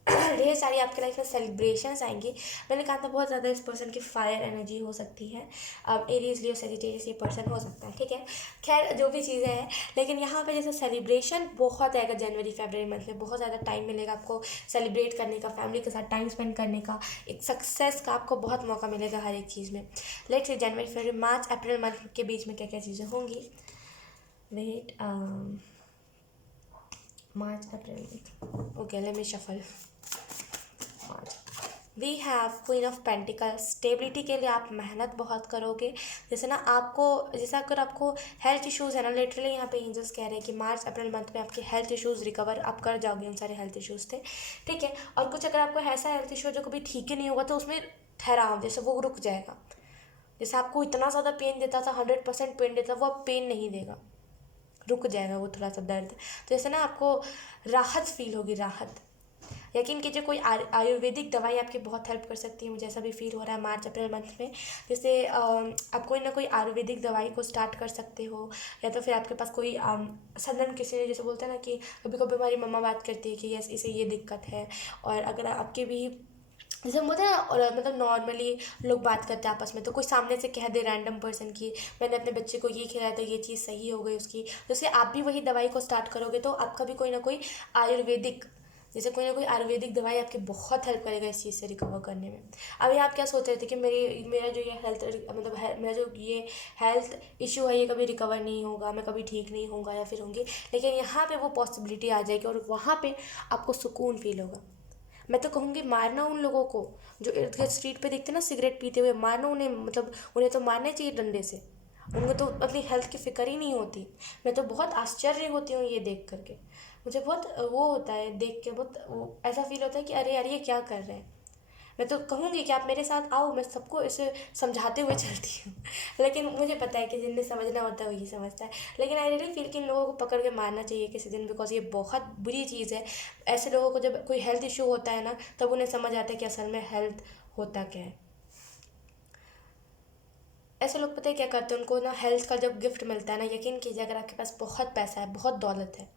ढेर सारी आपके लाइफ में सेलिब्रेशंस आएंगी। मैंने कहा था बहुत ज़्यादा इस पर्सन की फायर एनर्जी हो सकती है, एरीज लियो सेजिटेरियस ये पर्सन हो सकता है, ठीक है। खैर जो भी चीज़ें हैं, लेकिन यहाँ पे जैसे सेलिब्रेशन बहुत आएगा जनवरी फरवरी मंथ में, बहुत ज़्यादा टाइम मिलेगा आपको सेलिब्रेट करने का, फैमिली के साथ टाइम स्पेंड करने का, एक सक्सेस का आपको बहुत मौका मिलेगा हर एक चीज़ में। Let's say January February March April month के बीच में क्या क्या चीज़ें होंगी। वेट, मार्च अप्रैल, okay let me shuffle. We have queen of pentacle. Stability के लिए आप मेहनत बहुत करोगे, जैसे ना आपको, जैसे अगर आपको हेल्थ इश्यूज़ है ना, लिटरली यहाँ पे एंजल्स कह रहे हैं कि मार्च अप्रैल मंथ में आपके हेल्थ इश्यूज़ रिकवर आप कर जाओगे, उन सारे हेल्थ इश्यूज़ थे, ठीक है। और कुछ अगर आपको ऐसा हेल्थ इशू जो कभी ठीक ही नहीं होगा तो उसमें ठहराव, जैसे वो रुक जाएगा। जैसे आपको इतना ज़्यादा पेन देता था, 100% पेन देता, वो अब पेन नहीं देगा, रुक जाएगा वो थोड़ा सा दर्द। तो जैसे ना आपको राहत फील होगी, राहत, यकीन कीजिए कोई आयुर्वेदिक दवाई आपकी बहुत हेल्प कर सकती है। मुझे ऐसा भी फील हो रहा है मार्च अप्रैल मंथ में, जैसे आप कोई ना कोई आयुर्वेदिक दवाई को स्टार्ट कर सकते हो, या तो फिर आपके पास कोई सडन किसी ने, जैसे बोलते हैं ना कि कभी कभी हमारी मम्मा बात करती है कि यस इसे ये दिक्कत है, और अगर आपके भी जैसे हम बोलते हैं ना, और मतलब नॉर्मली लोग बात करते हैं आपस में, तो कोई सामने से कह दे रैंडम पर्सन की मैंने अपने बच्चे को ये खिलाया तो ये चीज़ सही हो गई उसकी, जैसे आप भी वही दवाई को स्टार्ट करोगे तो आपका भी कोई ना कोई आयुर्वेदिक, जैसे कोई ना कोई आयुर्वेदिक दवाई आपकी बहुत हेल्प करेगा इस चीज़ से रिकवर करने में। अभी आप क्या सोच रहे थे कि मेरा जो ये हेल्थ मतलब मेरा जो ये हेल्थ इशू है ये कभी रिकवर नहीं होगा, मैं कभी ठीक नहीं होगा या फिर होंगी, लेकिन यहाँ पे वो पॉसिबिलिटी आ जाएगी और वहाँ पे आपको सुकून फील होगा। मैं तो कहूँगी मारना उन लोगों को जो इर्द गिर्द स्ट्रीट पे दिखते ना सिगरेट पीते हुए, मारना उन्हें, मतलब उन्हें तो मारना चाहिए डंडे से। उनको तो अपनी हेल्थ की फिक्र ही नहीं होती। मैं तो बहुत आश्चर्य होती हूँ ये देख करके, मुझे बहुत वो होता है देख के, बहुत ऐसा फील होता है कि अरे यार ये क्या कर रहे हैं। मैं तो कहूँगी कि आप मेरे साथ आओ, मैं सबको इसे समझाते हुए चलती हूँ लेकिन मुझे पता है कि जिन्हें समझना होता है वही समझता है, लेकिन आई रियली फील कि इन लोगों को पकड़ के मारना चाहिए किसी दिन, बिकॉज ये बहुत बुरी चीज़ है। ऐसे लोगों को जब कोई हेल्थ इशू होता है ना, तब उन्हें समझ आता है कि असल में हेल्थ होता क्या है। ऐसे लोग पता है क्या करते हैं, उनको ना हेल्थ का जब गिफ्ट मिलता है ना, यकीन कीजिए अगर आपके पास बहुत पैसा है, बहुत दौलत है,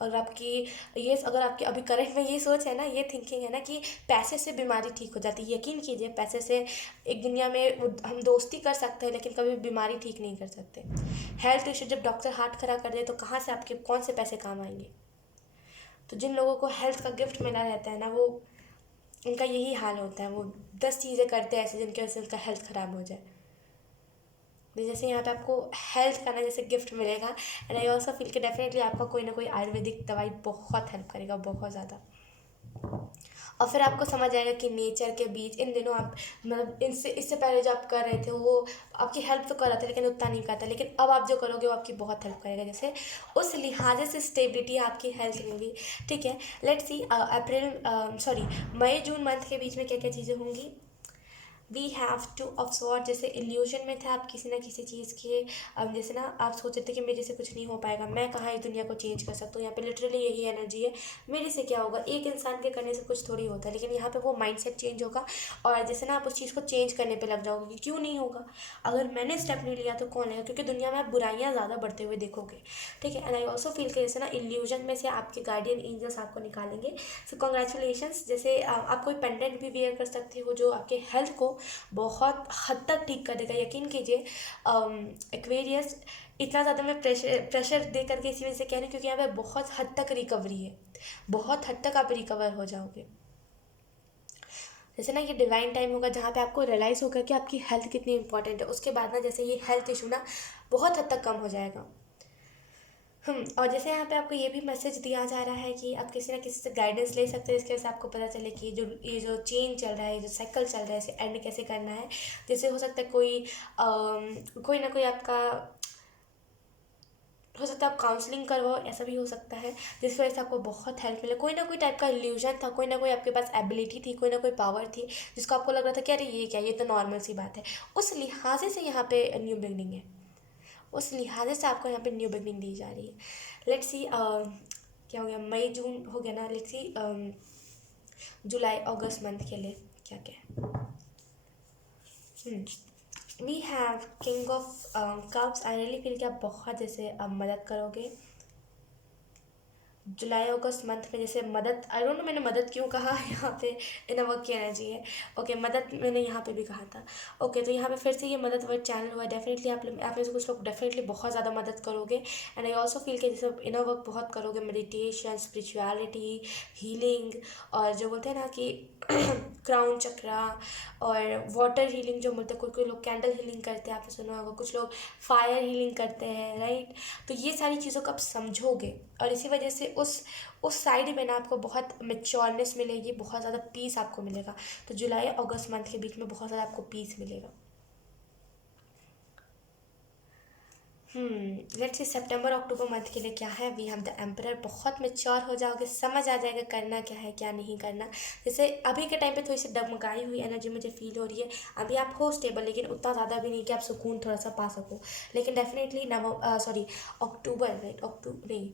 और आपकी ये, अगर आपके अभी करंट में ये सोच है ना, ये थिंकिंग है ना कि पैसे से बीमारी ठीक हो जाती है, यकीन कीजिए पैसे से एक दुनिया में हम दोस्ती कर सकते हैं लेकिन कभी बीमारी ठीक नहीं कर सकते। हेल्थ इशू जब डॉक्टर हाथ खड़ा कर दे तो कहाँ से आपके कौन से पैसे काम आएंगे। तो जिन लोगों को हेल्थ का गिफ्ट मिला रहता है ना, वो उनका यही हाल होता है, वो 10 चीज़ें करते हैं ऐसे जिनकी वजह से उनका हेल्थ ख़राब हो जाए। तो जैसे यहाँ पे आपको हेल्थ का ना जैसे गिफ्ट मिलेगा, एंड आई ऑल्सो फील कि डेफिनेटली आपका कोई ना कोई आयुर्वेदिक दवाई बहुत हेल्प करेगा, बहुत ज़्यादा। और फिर आपको समझ आएगा कि नेचर के बीच इन दिनों आप, मतलब इनसे इससे पहले जो आप कर रहे थे वो आपकी हेल्प तो कर रहा था लेकिन उतना नहीं करता, लेकिन अब आप जो करोगे वो आपकी बहुत हेल्प करेगा, जैसे उस लिहाजे से स्टेबिलिटी आपकी हेल्थ में भी। ठीक है, लेट्स सी अप्रैल सॉरी मई जून मंथ के बीच में क्या क्या चीज़ें होंगी। वी हैव टू ऑब्सर्व, जैसे इल्यूजन में थे आप किसी ना किसी चीज़ के, अब जैसे ना आप सोच रहे थे कि मेरे से कुछ नहीं हो पाएगा, मैं कहाँ इस दुनिया को चेंज कर सकता हूँ, यहाँ पे लिटरली यही एनर्जी है, मेरे से क्या होगा, एक इंसान के करने से कुछ थोड़ी होता है, लेकिन यहाँ पे वो माइंडसेट चेंज होगा, और जैसे ना आप उस चीज़ को चेंज करने पे लग जाओगे कि क्यों नहीं होगा, अगर मैंने स्टेप नहीं लिया तो कौन लेगा, क्योंकि दुनिया में आप बुराइयाँ ज़्यादा बढ़ते हुए देखोगे। ठीक है, एंड आई ऑल्सो फील कि जैसे ना इल्यूजन में से आपके गार्डियन एंजल्स आपको निकालेंगे, सो कॉन्ग्रेचुलेशंस। जैसे आप कोई पेंडेंट भी वेयर कर सकते हो जो आपके हेल्थ को बहुत हद तक ठीक कर देगा, यकीन कीजिए। एक्वेरियस, इतना ज़्यादा मैं प्रेशर दे करके इसी वजह से कह रही हूँ क्योंकि यहाँ पे बहुत हद तक रिकवरी है, बहुत हद तक आप रिकवर हो जाओगे। जैसे ना ये डिवाइन टाइम होगा जहाँ पे आपको रियलाइज़ होगा कि आपकी हेल्थ कितनी इंपॉर्टेंट है, उसके बाद ना जैसे ये हेल्थ इशू ना बहुत हद तक कम हो जाएगा। और जैसे यहाँ पे आपको ये भी मैसेज दिया जा रहा है कि आप किसी ना किसी से गाइडेंस ले सकते हैं, इसके वजह से आपको पता चले कि ये जो चेंज चल रहा है, जो साइकिल चल रहा है, इसे एंड कैसे करना है। जैसे हो सकता है कोई ना कोई आपका, हो सकता है आप काउंसलिंग करवाओ, ऐसा भी हो सकता है जिसकी वजह से आपको बहुत हेल्प मिले। कोई ना कोई टाइप का इल्यूजन था, कोई ना कोई आपके पास एबिलिटी थी, कोई ना कोई पावर थी जिसको आपको लग रहा था कि अरे ये क्या, ये तो नॉर्मल सी बात है, उस लिहाजे से यहाँ पे न्यू बिगनिंग है, उस लिहाजे से आपको यहाँ पे न्यू बिगनिंग दी जा रही है। लेट्स सी क्या हो गया, मई जून हो गया ना, let's see July August month के लिए क्या क्या है। We have king of cups, I really feel कि आप बहुत जैसे मदद करोगे जुलाई अगस्त मंथ में, जैसे मदद, आई डोंट नो मैंने मदद क्यों कहा यहाँ पे, इन वर्क की एनर्जी है। ओके, मदद मैंने यहाँ पे भी कहा था। ओके, तो यहाँ पे फिर से ये मदद वर्ड चैनल हुआ, डेफिनेटली आप में से कुछ लोग डेफिनेटली बहुत ज़्यादा मदद करोगे, एंड आई ऑल्सो फील कि जैसे इनर वर्क बहुत करोगे, मेडिटेशन, स्पिरिचुअलिटी, हीलिंग, और जो बोलते हैं ना कि क्राउन चक्रा और वाटर हीलिंग जो बोलते हैं, कोई कोई लोग कैंडल हीलिंग करते हैं, आपने सुना होगा, कुछ लोग फायर हीलिंग करते हैं, राइट। तो ये सारी चीज़ों को आप समझोगे और इसी वजह से उस साइड में ना आपको बहुत मेच्योरनेस मिलेगी, बहुत ज़्यादा पीस आपको मिलेगा। तो जुलाई अगस्त मंथ के बीच में बहुत ज़्यादा आपको पीस मिलेगा। Let's see September October month के लिए क्या है। वी हैव द एम्परर, बहुत मेच्योर हो जाओगे, समझ आ जाएगा करना क्या है क्या नहीं करना। जैसे अभी के टाइम पे थोड़ी सी डगमगाई हुई एनर्जी मुझे फील हो रही है, अभी आप हो स्टेबल, लेकिन उतना ज़्यादा भी नहीं कि आप सुकून थोड़ा सा पा सको, लेकिन डेफिनेटली अक्टूबर, राइट, अक्टूबर नहीं,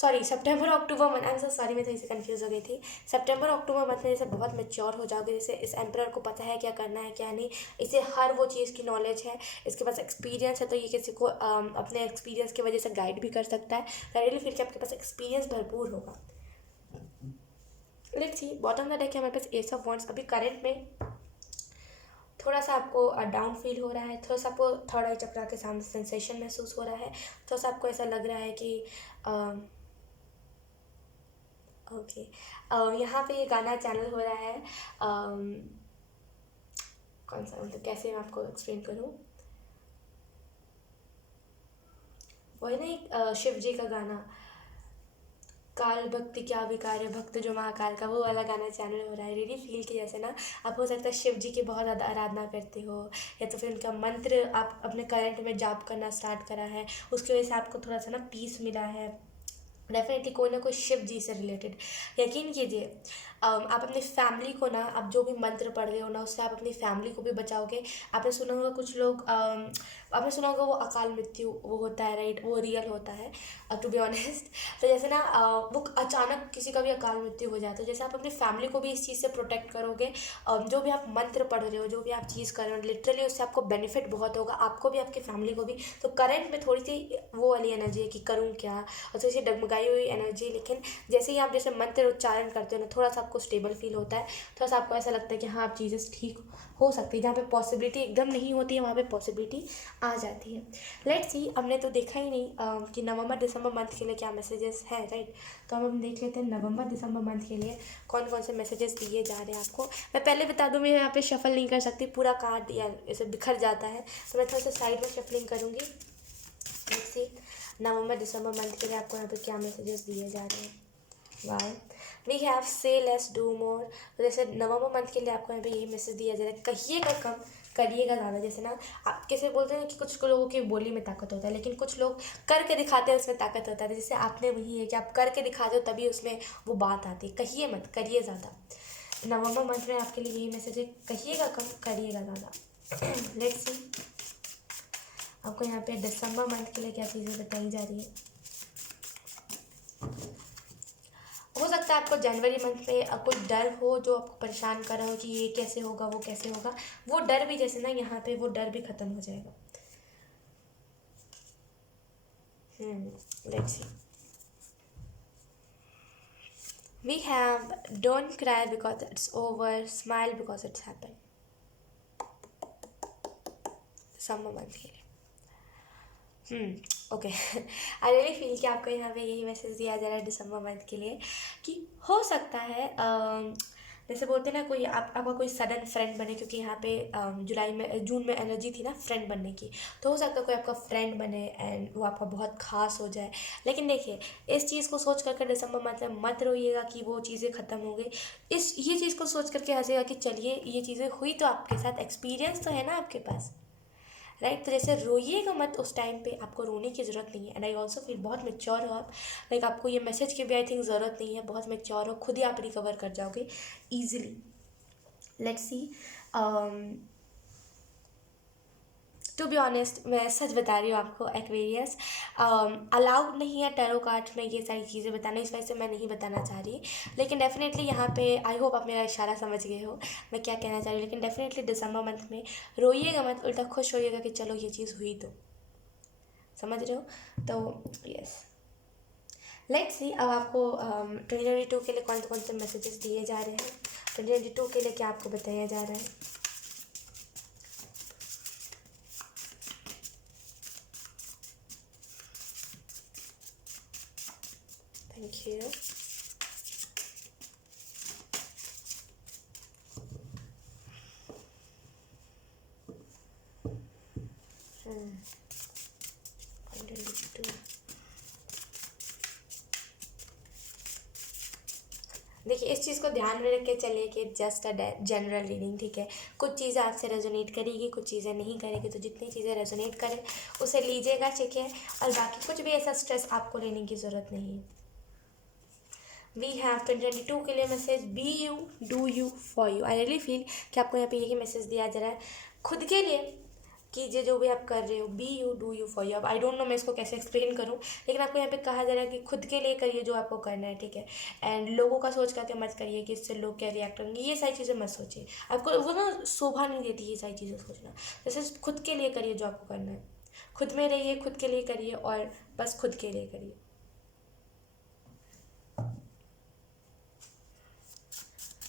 sorry September October month, I am so sorry, मैं थोड़ी सी कंफ्यूज हो गई थी। सितंबर अक्टूबर मंथ में जैसे बहुत मैच्योर हो जाओगे, जैसे इस एम्परर को पता है क्या करना है क्या नहीं, इसे हर वो चीज़ की नॉलेज है, इसके पास एक्सपीरियंस है, तो ये किसी को अपने एक्सपीरियंस की वजह से गाइड भी कर सकता है। डायरेक्टली फिर के आपके पास एक्सपीरियंस भरपूर होगा। Let's see bottom of the deck है हमारे पास एस ऑफ वॉन्ड्स। अभी करंट में थोड़ा सा आपको डाउन फील हो रहा है, थोड़ा सा आपको थर्ड आई चक्रा के सामने सेंसेशन महसूस हो रहा है, थोड़ा सा आपको ऐसा लग रहा है कि ओके यहाँ पे ये गाना चैनल हो रहा है, कौन सा, मतलब कैसे मैं आपको एक्सप्लेन करूँ, वही ना एक शिव जी का गाना, काल भक्ति क्या विकार है भक्त जो महाकाल का, वो वाला गाना चैनल हो रहा है। रियली फील की जैसे ना आप हो सकता है शिव जी की बहुत ज़्यादा आराधना करते हो, या तो फिर उनका मंत्र आप अपने करंट में जाप करना स्टार्ट करा है, उसकी वजह से आपको थोड़ा सा ना पीस मिला है। डेफिनेटली कोई ना कोई शिव जी से रिलेटेड। यकीन कीजिए आप अपनी फैमिली को ना, आप जो भी मंत्र पढ़ रहे हो ना, उससे आप अपनी फैमिली को भी बचाओगे। आपने सुना होगा कुछ लोग आपने सुना होगा वो अकाल मृत्यु वो होता है, राइट, वो रियल होता है टू बी ऑनेस्ट। तो जैसे ना वो अचानक किसी का भी अकाल मृत्यु हो जाता है, जैसे आप अपनी फैमिली को भी इस चीज़ से प्रोटेक्ट करोगे। जो भी आप मंत्र पढ़ रहे हो, जो भी आप चीज़ कर रहे हो, लिटरली उससे आपको बेनिफिट बहुत होगा, आपको भी आपकी फैमिली को भी। तो करंट में थोड़ी सी वो वाली एनर्जी है कि करूँ क्या, और थोड़ी सी डगमगाई हुई एनर्जी, लेकिन जैसे ही आप जैसे मंत्र उच्चारण करते हो ना, थोड़ा सा आपको स्टेबल फील होता है, थोड़ा सा आपको ऐसा लगता है कि हाँ आप चीज़ें ठीक हो सकती है, जहाँ पे पॉसिबिलिटी एकदम नहीं होती है वहाँ पे पॉसिबिलिटी आ जाती है। लेट्स सी, हमने तो देखा ही नहीं कि नवंबर दिसंबर मंथ के लिए क्या मैसेजेस हैं, राइट। तो हम देख लेते हैं नवंबर दिसंबर मंथ के लिए कौन कौन से मैसेजेस दिए जा रहे हैं आपको। मैं पहले बता दूँ, मैं यहाँ पे शफल नहीं कर सकती, पूरा कार्ड या ऐसे बिखर जाता है, तो मैं थोड़ा सा साइड में शफलिंग करूँगी। Let's see November December month के लिए आपको यहाँ पे क्या मैसेजेस दिए जा रहे हैं। वाओ, वी हैव से लेस डू मोर। तो जैसे नवंबर मंथ के लिए आपको यहाँ पे यही मैसेज दिया जा रहा है, कहिएगा कम करिएगा ज़्यादा। जैसे ना आप कैसे बोलते हैं कि कुछ लोगों की बोली में ताकत होता है, लेकिन कुछ लोग करके दिखाते हैं उसमें ताकत होता है। जैसे आपने वही है कि आप करके दिखाते हो तभी उसमें वो बात आती है। कहिए मत, करिए ज़्यादा। नवंबर मंथ में आपके लिए यही मैसेज है, कहिएगा कम करिएगा ज़्यादा। लेट्स सी आपको यहाँ पे दिसंबर मंथ के लिए क्या चीज़ें बताई जा रही है। हो सकता है आपको जनवरी मंथ में कोई डर हो जो आपको परेशान कर रहा हो कि ये कैसे होगा वो कैसे होगा, वो डर भी जैसे ना यहाँ पे वो डर भी ख़त्म हो जाएगा। Let's see, we have don't cry because it's over, smile because it's happen. दिसंबर मंथ के लिए ओके, आई रियली फील कि आपको यहाँ पे यही मैसेज दिया जा रहा है दिसंबर मंथ के लिए कि हो सकता है जैसे बोलते हैं ना कोई आपका कोई सडन फ्रेंड बने, क्योंकि यहाँ पे जून में एनर्जी थी ना फ्रेंड बनने की, तो हो सकता है कोई आपका फ्रेंड बने एंड वो आपका बहुत खास हो जाए। लेकिन देखिए इस चीज़ को सोच करके दिसंबर मंथ में मत रोइएगा कि वो चीज़ें ख़त्म हो गई। ये चीज़ को सोच करके हंसेगा कि चलिए ये चीज़ें हुई तो आपके साथ एक्सपीरियंस तो है ना आपके पास, राइट। तो जैसे रोइएगा मत, उस टाइम पे आपको रोने की ज़रूरत नहीं है। एंड आई ऑल्सो फील बहुत मेच्योर हो आप, लाइक आपको ये मैसेज की भी आई थिंक ज़रूरत नहीं है, बहुत मेच्योर हो, खुद ही आप रिकवर कर जाओगे easily. Let's see, to be honest मैं सच बता रही हूँ आपको, एक्वेरियस अलाउड नहीं है टैरो कार्ड में ये सारी चीज़ें बताना, इस वजह से मैं नहीं बताना चाह रही। लेकिन डेफिनेटली यहाँ पे आई होप आप मेरा इशारा समझ गए हो मैं क्या कहना चाह रही हूँ। लेकिन डेफिनेटली दिसंबर मंथ में रोइएगा मत, उल्टा खुश होइएगा कि चलो ये चीज़ हुई, तो समझ रहे हो। तो यस, लेट्स सी अब आपको 2022 के लिए कौन कौन से मैसेजेस दिए जा रहे हैं, 2022 के लिए क्या आपको बताया जा रहा है। Thank you. देखिए इस चीज़ को ध्यान में रख के चलिए कि जस्ट अ जनरल रीडिंग, ठीक है। कुछ चीज़ें आपसे रेजोनेट करेगी, कुछ चीज़ें नहीं करेगी, तो जितनी चीज़ें रेजोनेट करें उसे लीजिएगा, ठीक है। और बाकी कुछ भी ऐसा स्ट्रेस आपको लेने की ज़रूरत नहीं है। वी हैव 2022 के लिए message, be you do you for you. I really feel कि आपको यहाँ पे यही मैसेज दिया जा रहा है खुद के लिए। कीजिए जो भी आप कर रहे हो, be you do you for you. अब आई डोंट नो मैं इसको कैसे एक्सप्लेन करूँ, लेकिन आपको यहाँ पे कहा जा रहा है कि खुद के लिए करिए जो आपको करना है, ठीक है। एंड लोगों का सोच करके मत करिए कि इससे लोग क्या रिएक्ट करेंगे, ये सारी चीज़ें मत सोचिए। आपको वो ना शोभा नहीं देती ये सारी चीज़ें सोचना। जैसे खुद के लिए करिए जो आपको करना है, खुद में रहिए, खुद के लिए करिए और बस खुद के लिए करिए।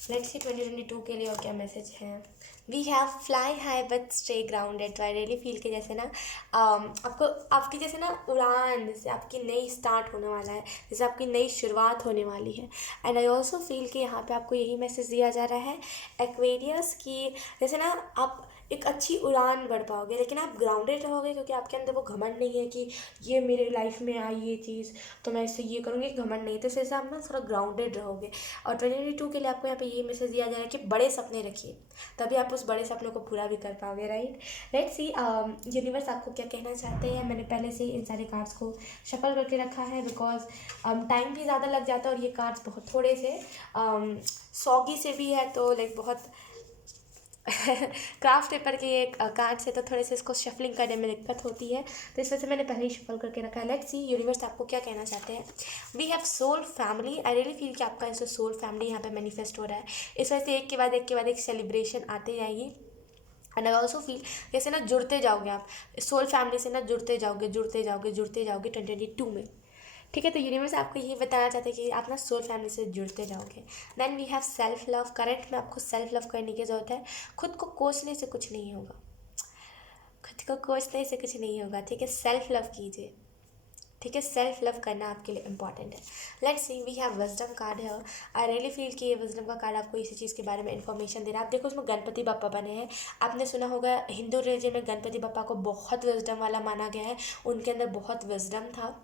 लेट्स सी 2022 के लिए और क्या मैसेज है। We have fly high but stay grounded. तो आई रियली फील के जैसे ना आपको आपकी जैसे ना उड़ान, जैसे आपकी नई स्टार्ट होने वाला है, जैसे आपकी नई शुरुआत होने वाली है। एंड आई ऑल्सो फील कि यहाँ पे आपको यही मैसेज दिया जा रहा है एक्वेरियस की, जैसे ना आप एक अच्छी उड़ान बढ़ पाओगे, लेकिन आप ग्राउंडेड रहोगे क्योंकि आपके अंदर वो घमंड नहीं है कि ये मेरे लाइफ में आई ये चीज़ तो मैं इससे ये करूँगी, घमंड नहीं। तो इस वजह से आप ना थोड़ा ग्राउंडेड रहोगे। और 2022 के लिए आपको यहाँ पे ये मैसेज दिया जा रहा है कि बड़े सपने रखिए, तभी आप उस बड़े सपनों को पूरा भी कर पाओगे, राइट। लेट्स सी यूनिवर्स आपको क्या कहना चाहते हैं। मैंने पहले से ही इन सारे कार्ड्स को शफल करके रखा है बिकॉज टाइम भी ज़्यादा लग जाता है और ये कार्ड्स बहुत थोड़े से सॉगी से भी है, तो लाइक बहुत क्राफ्ट पेपर के ये कार्ड से तो थोड़े से इसको शफलिंग करने में दिक्कत होती है, तो इस वजह से मैंने पहले ही शफल करके रखा है। लेट्स सी यूनिवर्स आपको क्या कहना चाहते हैं। We have soul family. I really feel कि आपका ऐसे सोल फैमिली यहाँ पे मैनिफेस्ट हो रहा है। इस वजह से एक के बाद एक के बाद एक सेलिब्रेशन आते जाएगी। एंड आई ऑल्सो फील जैसे ना जुड़ते जाओगे आप सोल फैमिली से, ना जुड़ते जाओगे जुड़ते जाओगे जुड़ते जाओगे 2022 में, ठीक है। तो यूनिवर्स आपको ये बताना चाहते हैं कि आप ना सोल फैमिली से जुड़ते जाओगे। Then we have self love. Current में आपको सेल्फ लव करने की ज़रूरत है। खुद को कोसने से कुछ नहीं होगा, खुद को कोसने से कुछ नहीं होगा, ठीक है। सेल्फ लव कीजिए, ठीक है। सेल्फ लव करना आपके लिए इंपॉर्टेंट है। Let's see we have wisdom card है। आई रियली फील कि ये विजडम का कार्ड आपको इसी चीज़ के बारे में इन्फॉर्मेशन दे रहा है। आप देखो उसमें गणपति बप्पा बने हैं। आपने सुना होगा हिंदू रिलीजन में गणपति बप्पा को बहुत विजडम वाला माना गया है, उनके अंदर बहुत विजडम था।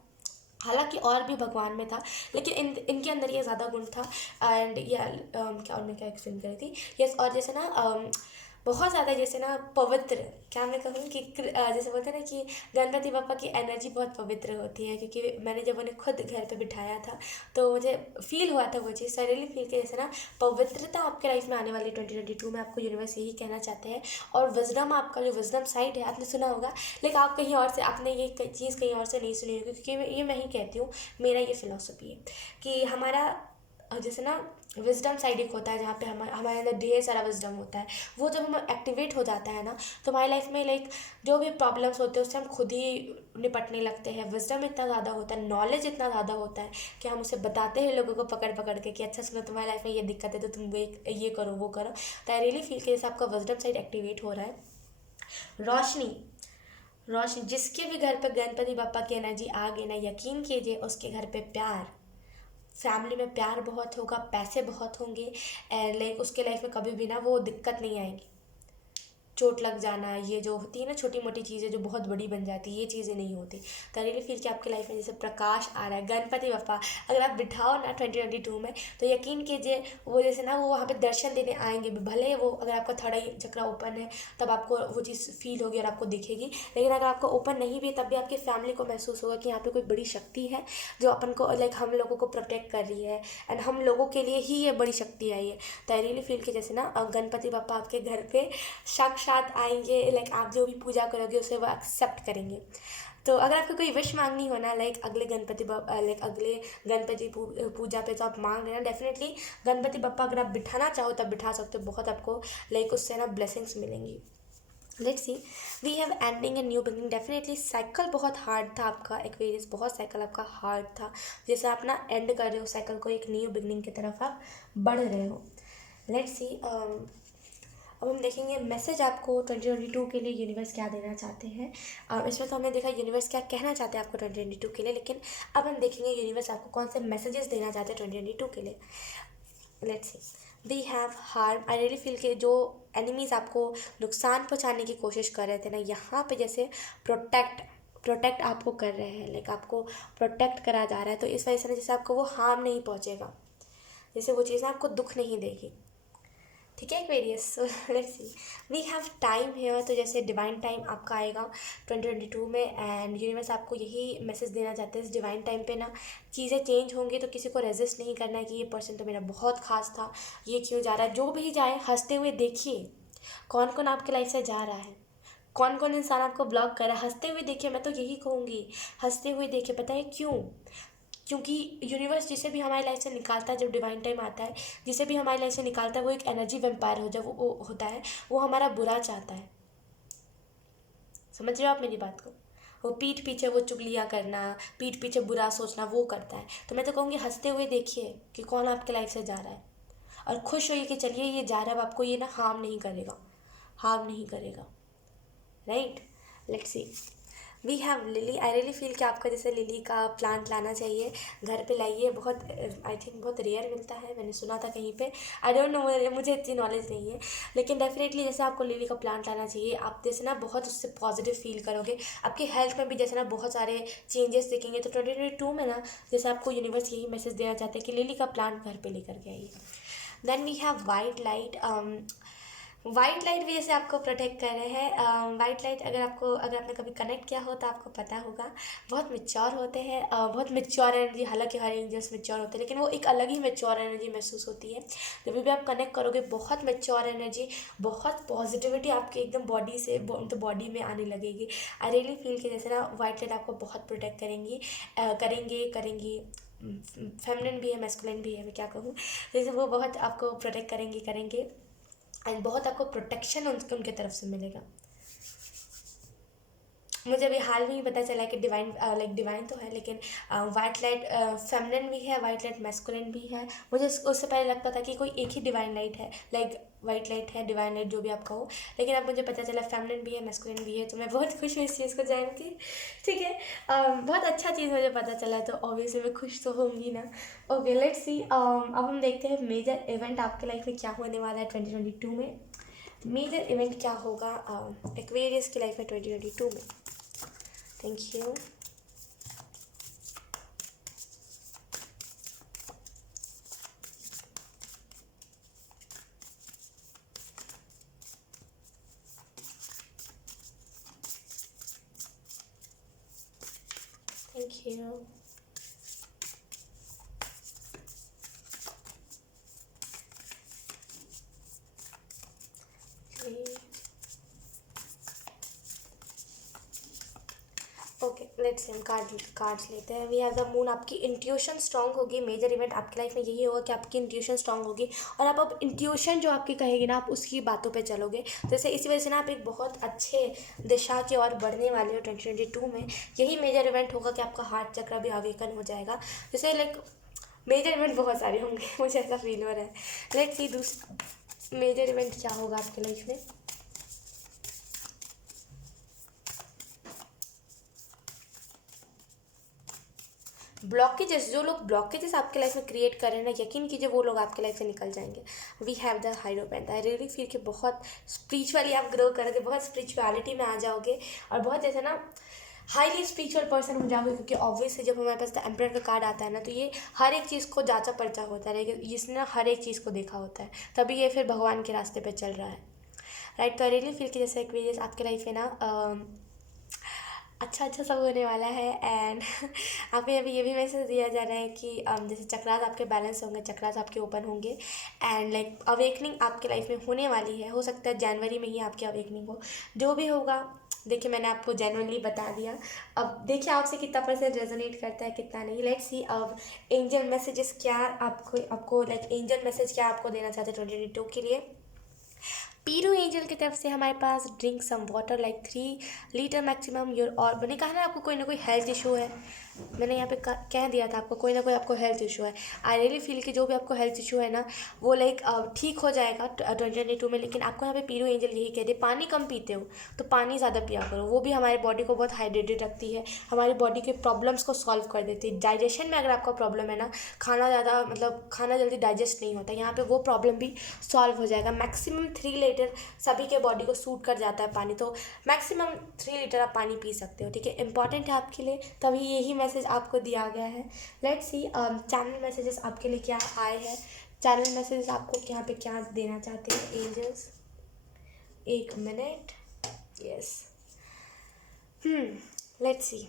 हालांकि और भी भगवान में था, लेकिन इनके अंदर ये ज़्यादा गुण था। एंड ये क्या और मैं क्या एक्सप्लेन कर रही थी, यस। और जैसे ना बहुत ज़्यादा जैसे ना पवित्र, क्या मैं कहूँ कि जैसे बोलते हैं ना कि गणपति बप्पा की एनर्जी बहुत पवित्र होती है, क्योंकि मैंने जब उन्हें खुद घर पे बिठाया था तो मुझे फील हुआ था वो चीज़। सो रियली फील के जैसे ना पवित्रता आपके लाइफ में आने वाली 2022 में, आपको यूनिवर्स यही कहना चाहते हैं। और विजडम, आपका जो विजडम साइड है आपने सुना होगा, लेकिन आप कहीं और से आपने ये चीज़ कहीं और से नहीं सुनी होगी, क्योंकि ये मैं ही कहती हूँ, मेरा ये फिलॉसफी है कि हमारा जैसे ना विजडम साइड एक होता है जहाँ पे हमारे अंदर ढेर सारा विजडम होता है। वो जब हम एक्टिवेट हो जाता है ना, तो हमारी लाइफ में लाइक जो भी प्रॉब्लम्स होते हैं उससे हम खुद ही निपटने लगते हैं। विजडम इतना ज़्यादा होता है, नॉलेज इतना ज़्यादा होता है कि हम उसे बताते हैं लोगों को पकड़ पकड़ के कि अच्छा सुनो तुम्हारी लाइफ में ये दिक्कत है तो तुम ये करो वो करो। तो आई रियली फील कि जैसे आपका विजडम साइड एक्टिवेट हो रहा है। रोशनी, रोशनी जिसके भी घर पर गणपति बप्पा की एनर्जी आ गई ना, यकीन कीजिए उसके घर पे प्यार, फैमिली में प्यार बहुत होगा, पैसे बहुत होंगे। एंड लाइक उसके लाइफ में कभी भी ना वो दिक्कत नहीं आएगी। चोट लग जाना, ये जो होती है ना छोटी मोटी चीज़ें जो बहुत बड़ी बन जाती है, ये चीज़ें नहीं होती। तो रियली फील कि आपकी लाइफ में जैसे प्रकाश आ रहा है, गणपति बप्पा अगर आप बिठाओ ना 2022 में, तो यकीन कीजिए वो जैसे ना वो वहाँ पे दर्शन देने आएंगे भी। भले वो अगर आपका थोड़ा ही चक्रा ओपन है तब आपको वो चीज़ फील होगी और आपको दिखेगी, लेकिन अगर आपका ओपन नहीं भी है तब भी आपकी फैमिली को महसूस होगा कि यहाँ पे कोई बड़ी शक्ति है जो अपन को लाइक हम लोगों को प्रोटेक्ट कर रही है, एंड हम लोगों के लिए ही ये बड़ी शक्ति आई है। तो आई रियली फील कि जैसे ना गणपति बप्पा आपके घर पे साक्षात आएंगे, लाइक आप जो भी पूजा करोगे उसे वो एक्सेप्ट करेंगे। तो अगर आपको कोई विश मांगनी हो ना, लाइक अगले गणपति पूजा पे तो आप मांग लेना डेफिनेटली। गणपति बप्पा अगर आप बिठाना चाहो तब बिठा सकते हो, बहुत आपको लाइक उससे ना ब्लेसिंग्स मिलेंगी। Let's see we have ending and new beginning. Definitely cycle बहुत हार्ड था आपका एक्वेरियस, बहुत साइकिल आपका हार्ड था। जैसे आप ना एंड कर रहे हो साइकिल को, एक न्यू बिगिनिंग की तरफ आप बढ़ रहे हो। लेट्स सी अब हम देखेंगे मैसेज आपको 2022 के लिए यूनिवर्स क्या देना चाहते हैं। इसमें तो हमने देखा यूनिवर्स क्या कहना चाहते हैं आपको 2022 के लिए, लेकिन अब हम देखेंगे यूनिवर्स आपको कौन से मैसेजेस देना चाहते हैं 2022 के लिए। Let's see we have harm. I really feel के जो एनिमीज़ आपको नुकसान पहुंचाने की कोशिश कर रहे थे ना, यहाँ पे जैसे प्रोटेक्ट आपको कर रहे हैं, लाइक आपको प्रोटेक्ट करा जा रहा है। तो इस वजह से ना जैसे आपको वो हार्म नहीं पहुँचेगा, जैसे वो चीज़ें आपको दुख नहीं देगी, ठीक है Aquarius. So let's see we have time here. तो जैसे डिवाइन टाइम आपका आएगा 2022 में, एंड यूनिवर्स आपको यही मैसेज देना चाहते हैं। इस डिवाइन टाइम पे ना चीज़ें चेंज होंगी, तो किसी को रेजिस्ट नहीं करना है कि ये पर्सन तो मेरा बहुत खास था, ये क्यों जा रहा है। जो भी जाए हंसते हुए देखिए कौन कौन आपके लाइफ से जा रहा है, कौन कौन इंसान आपको ब्लॉक कर रहा है, हंसते हुए देखिए, मैं तो यही कहूँगी, हंसते हुए देखिए। पता है क्यों? क्योंकि यूनिवर्स जिसे भी हमारी लाइफ से निकालता है, जब डिवाइन टाइम आता है, जिसे भी हमारी लाइफ से निकालता है, वो एक एनर्जी वेम्पायर हो, जब वो होता है, वो हमारा बुरा चाहता है। समझ रहे हो आप मेरी बात को? वो पीठ पीछे वो चुगलियाँ करना, पीठ पीछे बुरा सोचना, वो करता है। तो मैं तो कहूँगी हंसते हुए देखिए कि कौन आपके लाइफ से जा रहा है, और खुश होइए कि चलिए ये जा रहा है, अब आपको ये ना हार्म नहीं करेगा, हार्म नहीं करेगा। Right, let's see. We have lily. I really feel कि आपका जैसे लिली का प्लांट लाना चाहिए, घर पे लाइए। बहुत आई थिंक बहुत रेयर मिलता है, मैंने सुना था कहीं पे, आई डोंट नो, मुझे इतनी नॉलेज नहीं है, लेकिन डेफिनेटली जैसे आपको लिली का प्लांट लाना चाहिए। आप जैसे ना बहुत उससे पॉजिटिव फील करोगे, आपकी हेल्थ में भी जैसे ना बहुत सारे चेंजेस दिखेंगे। तो 2022 में ना जैसे आपको यूनिवर्स यही मैसेज देना चाहते हैं कि लिली का प्लांट घर पे लेकर के आइए। Then we have white light. White light भी जैसे आपको प्रोटेक्ट कर रहे हैं। वाइट लाइट अगर आपने कभी कनेक्ट किया हो तो आपको पता होगा, बहुत मेच्योर होते हैं, बहुत मेच्योर एनर्जी। हालांकि हर एंजल्स मेच्योर होते हैं, लेकिन वो एक अलग ही मेच्योर एनर्जी महसूस होती है जब भी आप कनेक्ट करोगे। बहुत मेच्योर एनर्जी, बहुत पॉजिटिविटी आपके एकदम बॉडी से तो बॉडी में आने लगेगी। आई रियली फील कि जैसे ना वाइट लाइट आपको बहुत प्रोटेक्ट करेंगी। फेमिनिन भी है, मैस्कुलिन भी है, मैं क्या कहूँ, जैसे वो बहुत आपको प्रोटेक्ट करेंगे एंड बहुत आपको प्रोटेक्शन उनके तरफ से मिलेगा। मुझे अभी हाल में ही पता चला कि डिवाइन तो है, लेकिन वाइट लाइट फेमिनिन भी है, वाइट लाइट मैस्कुलिन भी है। मुझे उससे पहले लगता था कि कोई एक ही डिवाइन लाइट है, लाइक वाइट लाइट है, डिवाइन लाइट जो भी आप कहो, लेकिन अब मुझे पता चला फेमिनिन भी है, मैस्कुलिन भी है। तो मैं बहुत खुश हूँ इस चीज़ को जान के। ठीक है, बहुत अच्छा चीज़ मुझे पता चला, तो ऑब्वियसली मैं खुश तो होंगी ना। Okay, let's see. अब हम देखते हैं मेजर इवेंट आपके लाइफ में क्या होने वाला है 2022 में। मेजर इवेंट क्या होगा एक्वेरियस की लाइफ में 2022 में? Thank you. Thank you. Okay, let's हम कार्ड्स लेते हैं। We have the moon. आपकी इंट्यूशन स्ट्रांग होगी। मेजर इवेंट आपकी लाइफ में यही होगा कि आपकी इंट्यूशन स्ट्रांग होगी, और आप अब इंट्यूशन जो आपकी कहेगी ना, आप उसकी बातों पे चलोगे। जैसे इसी वजह से ना आप एक बहुत अच्छे दिशा की ओर बढ़ने वाले हो 2022 में। यही मेजर इवेंट होगा कि आपका हार्ट चक्र भी अवेकन हो जाएगा। जैसे लाइक मेजर इवेंट बहुत सारे होंगे मुझे ऐसा फील हो रहा है। लेट्स सी मेजर इवेंट क्या होगा आपके लाइफ में। ब्लॉकेजेस, जो लोग ब्लॉकेजेस आपके लाइफ में क्रिएट कर रहे हैं ना, यकीन कीजिए वो लोग आपके लाइफ से निकल जाएंगे। We have the hierophant. I really feel कि बहुत स्पिरिचुअली आप ग्रो करोगे, बहुत स्पिरिचुअलिटी में आ जाओगे, और बहुत जैसे ना हाईली स्पिरिचुअल पर्सन हो जाओगे। क्योंकि ऑब्वियसली जब हमारे पास द एम्परर का कार्ड आता है ना, तो ये हर एक चीज़ को जांचा पर्चा होता है, लेकिन इसने ना हर एक चीज़ को देखा होता है, तभी ये फिर भगवान के रास्ते पर चल रहा है। राइट, तो आई रियली फील कि जैसे एक्वेरियस आपके लाइफ में ना अच्छा सब होने वाला है। एंड आपको अभी ये भी मैसेज दिया जा रहा है कि जैसे चक्रास आपके बैलेंस होंगे, चक्रास आपके ओपन होंगे, एंड लाइक अवेकनिंग आपके लाइफ में होने वाली है। हो सकता है जनवरी में ही आपकी अवेकनिंग हो, जो भी होगा। देखिए, मैंने आपको जेन्युइनली बता दिया। अब देखिए आपसे कितना परसेंट रेजोनेट करता है, कितना नहीं। लेट्स सी अब एंजल मैसेजेस क्या आपको लाइक एंजल मैसेज क्या आपको देना चाहते हैं 2022 के लिए। पीरू एंजल की तरफ से हमारे पास drink some water like 3 litre maximum your. और मैंने कहा ना आपको कोई ना कोई हेल्थ इशू है, मैंने यहाँ पे कह दिया था आपको कोई ना कोई आपको हेल्थ इशू है। आई रियली फील कि जो भी आपको हेल्थ इशू है ना, वो लाइक ठीक हो जाएगा 2022 में। लेकिन आपको यहाँ पे पीरू एंजल यही कहते हैं, पानी कम पीते हो तो पानी ज़्यादा पिया करो। वो भी हमारी बॉडी को बहुत हाइड्रेटेड रखती है, हमारी बॉडी के प्रॉब्लम्स को सॉल्व कर देती है। डाइजेशन में अगर आपका प्रॉब्लम है ना, खाना जल्दी डाइजेस्ट नहीं होता, यहाँ पे वो प्रॉब्लम भी सॉल्व हो जाएगा। मैक्सिमम 3 लीटर सभी के बॉडी को सूट कर जाता है पानी, तो मैक्सिमम 3 लीटर आप पानी पी सकते हो। ठीक है, इंपॉर्टेंट है आपके लिए, तभी यही मैसेज आपको दिया गया है। लेट्स सी चैनल मैसेजेस आपके लिए क्या आए हैं। चैनल मैसेजेस आपको यहाँ पे क्या देना चाहते हैं angels. 1 minute. Yes, let's see.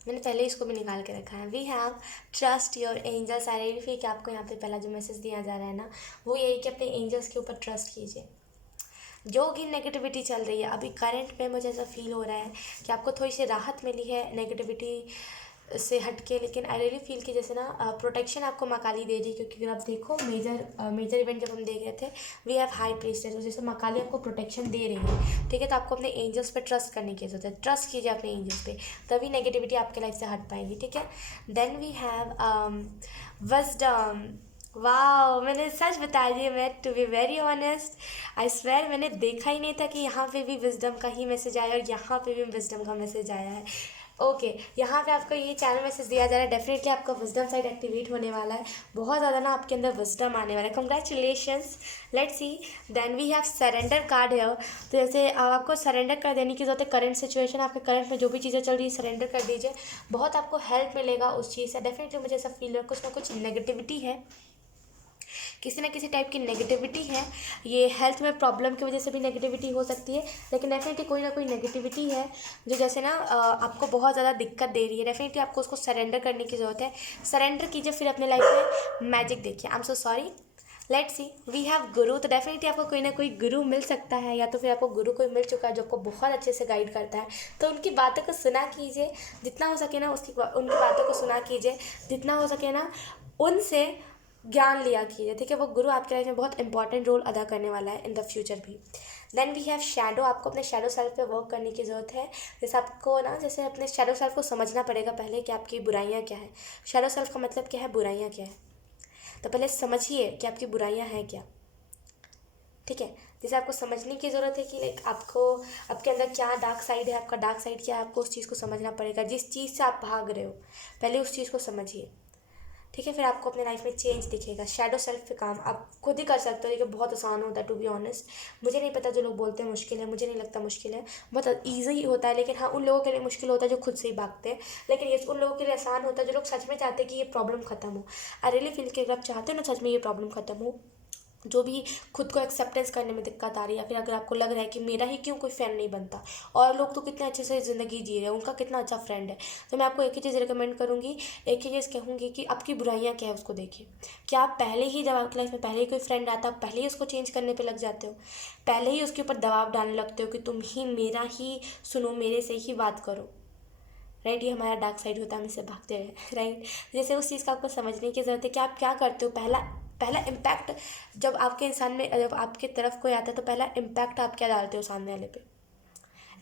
मैंने पहले इसको भी निकाल के रखा है। We have trust your angels. I really feel कि आपको यहाँ पे पहला जो मैसेज दिया जा रहा है ना, वो यही कि अपने एंजल्स के ऊपर ट्रस्ट कीजिए। जो भी नेगेटिविटी चल रही है अभी करंट में, मुझे ऐसा फील हो रहा है कि आपको थोड़ी सी राहत मिली है नेगेटिविटी से हट के। लेकिन आई रियली फील कि जैसे ना प्रोटेक्शन आपको माँ काली दे रही है, क्योंकि अगर आप देखो मेजर इवेंट जब हम देख रहे थे, वी हैव हाई प्रीस्टेस, जैसे माँ काली आपको प्रोटेक्शन दे रही है, ठीक है। तो आपको अपने एंजल्स पे ट्रस्ट करने की जरूरत है, ट्रस्ट कीजिए अपने एंजल्स पे, तभी नेगेटिविटी आपके लाइफ से हट पाएगी, ठीक है। Then we have wisdom. वाह, मैंने सच बता दिया, मैं to be very honest I swear मैंने देखा ही नहीं था कि यहाँ पे भी विजडम का ही मैसेज आया और यहाँ पे भी विजडम का मैसेज आया है। ओके, यहाँ पे आपको ये चैनल मैसेज दिया जा रहा है, डेफिनेटली आपका विजडम साइड एक्टिवेट होने वाला है, बहुत ज़्यादा ना आपके अंदर विजडम आने वाला है। Congratulations. Let's see. Then we have surrender card है। तो जैसे आपको सरेंडर कर देने की जरूरत है, करंट सिचुएशन, आपके करंट में जो भी चीज़ें चल रही है सरेंडर कर दीजिए, बहुत आपको हेल्प मिलेगा उस चीज़ से। डेफिनेटली मुझे ऐसा फील हो कुछ ना कुछ नेगेटिविटी है, किसी ना किसी टाइप की नेगेटिविटी है, ये हेल्थ में प्रॉब्लम की वजह से भी नेगेटिविटी हो सकती है, लेकिन डेफिनेटली कोई ना कोई नेगेटिविटी है जो जैसे ना आपको बहुत ज़्यादा दिक्कत दे रही है। डेफिनेटली आपको उसको सरेंडर करने की ज़रूरत है, सरेंडर कीजिए, फिर अपने लाइफ में मैजिक देखिए। I am so sorry. Let's see. We have guru. तो डेफिनेटली आपको कोई ना कोई गुरु मिल सकता है, या तो फिर आपको गुरु कोई मिल चुका है जो आपको बहुत अच्छे से गाइड करता है, तो उनकी बातों को सुना कीजिए, जितना हो सके ना उनकी बातों को सुना कीजिए, जितना हो सके ना उनसे ज्ञान लिया कीजिए, ठीक है। वो गुरु आपके लाइफ में बहुत इंपॉर्टेंट रोल अदा करने वाला है इन द फ्यूचर भी। Then we have shadow. आपको अपने शैडो सेल्फ पे वर्क करने की ज़रूरत है। जैसे आपको ना जैसे अपने शैडो सेल्फ को समझना पड़ेगा पहले कि आपकी बुराइयाँ क्या है। शैडो सेल्फ का मतलब क्या है, बुराइयाँ क्या है, तो पहले समझिए कि आपकी बुराइयाँ हैं क्या, ठीक है। जैसे आपको समझने की ज़रूरत है कि लाइक आपको आपके अंदर क्या डार्क साइड है, आपका डार्क साइड क्या है, आपको उस चीज़ को समझना पड़ेगा। जिस चीज़ से आप भाग रहे हो पहले उस चीज़ को समझिए, ठीक है। फिर आपको अपने लाइफ में चेंज दिखेगा। शैडो सेल्फ पे काम आप खुद ही कर सकते हो, लेकिन बहुत आसान होता है टू बी ऑनेस्ट। मुझे नहीं पता, जो लोग बोलते हैं मुश्किल है, मुझे नहीं लगता मुश्किल है, बहुत ईजी होता है। लेकिन हाँ, उन लोगों के लिए मुश्किल होता है जो खुद से ही भागते हैं, लेकिन ये उन लोगों के लिए आसान होता है जो लोग सच में चाहते हैं कि ये प्रॉब्लम खत्म हो। आई रियली फील कि अगर आप चाहते हो ना सच में ये प्रॉब्लम खत्म हो, जो भी खुद को एक्सेप्टेंस करने में दिक्कत आ रही है, या फिर अगर आपको लग रहा है कि मेरा ही क्यों कोई फ्रेंड नहीं बनता, और लोग तो कितने अच्छे से ज़िंदगी जी रहे हैं, उनका कितना अच्छा फ्रेंड है, तो मैं आपको एक ही चीज़ रिकमेंड करूँगी, एक ही चीज़ कहूँगी कि आपकी बुराइयाँ क्या है उसको देखिए। क्या आप पहले ही, जब आपकी लाइफ में पहले ही कोई फ्रेंड आता है, पहले ही उसको चेंज करने पर लग जाते हो, पहले ही उसके ऊपर दबाव डालने लगते हो कि तुम ही मेरा ही सुनो, मेरे से ही बात करो, राइट। ये हमारा डार्क साइड होता है, हम इससे भागते हैं, राइट। जैसे उस चीज़ का आपको समझने की ज़रूरत है कि आप क्या करते हो। पहला पहला इम्पैक्ट जब आपके इंसान में, जब आपके तरफ कोई आता है, तो पहला इम्पैक्ट आप क्या डालते हो सामने वाले पे।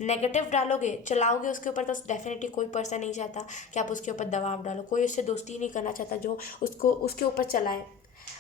नेगेटिव डालोगे, चलाओगे उसके ऊपर, तो डेफिनेटली कोई पर्सन नहीं चाहता कि आप उसके ऊपर दबाव डालो, कोई उससे दोस्ती नहीं करना चाहता जो उसको उसके ऊपर चलाए,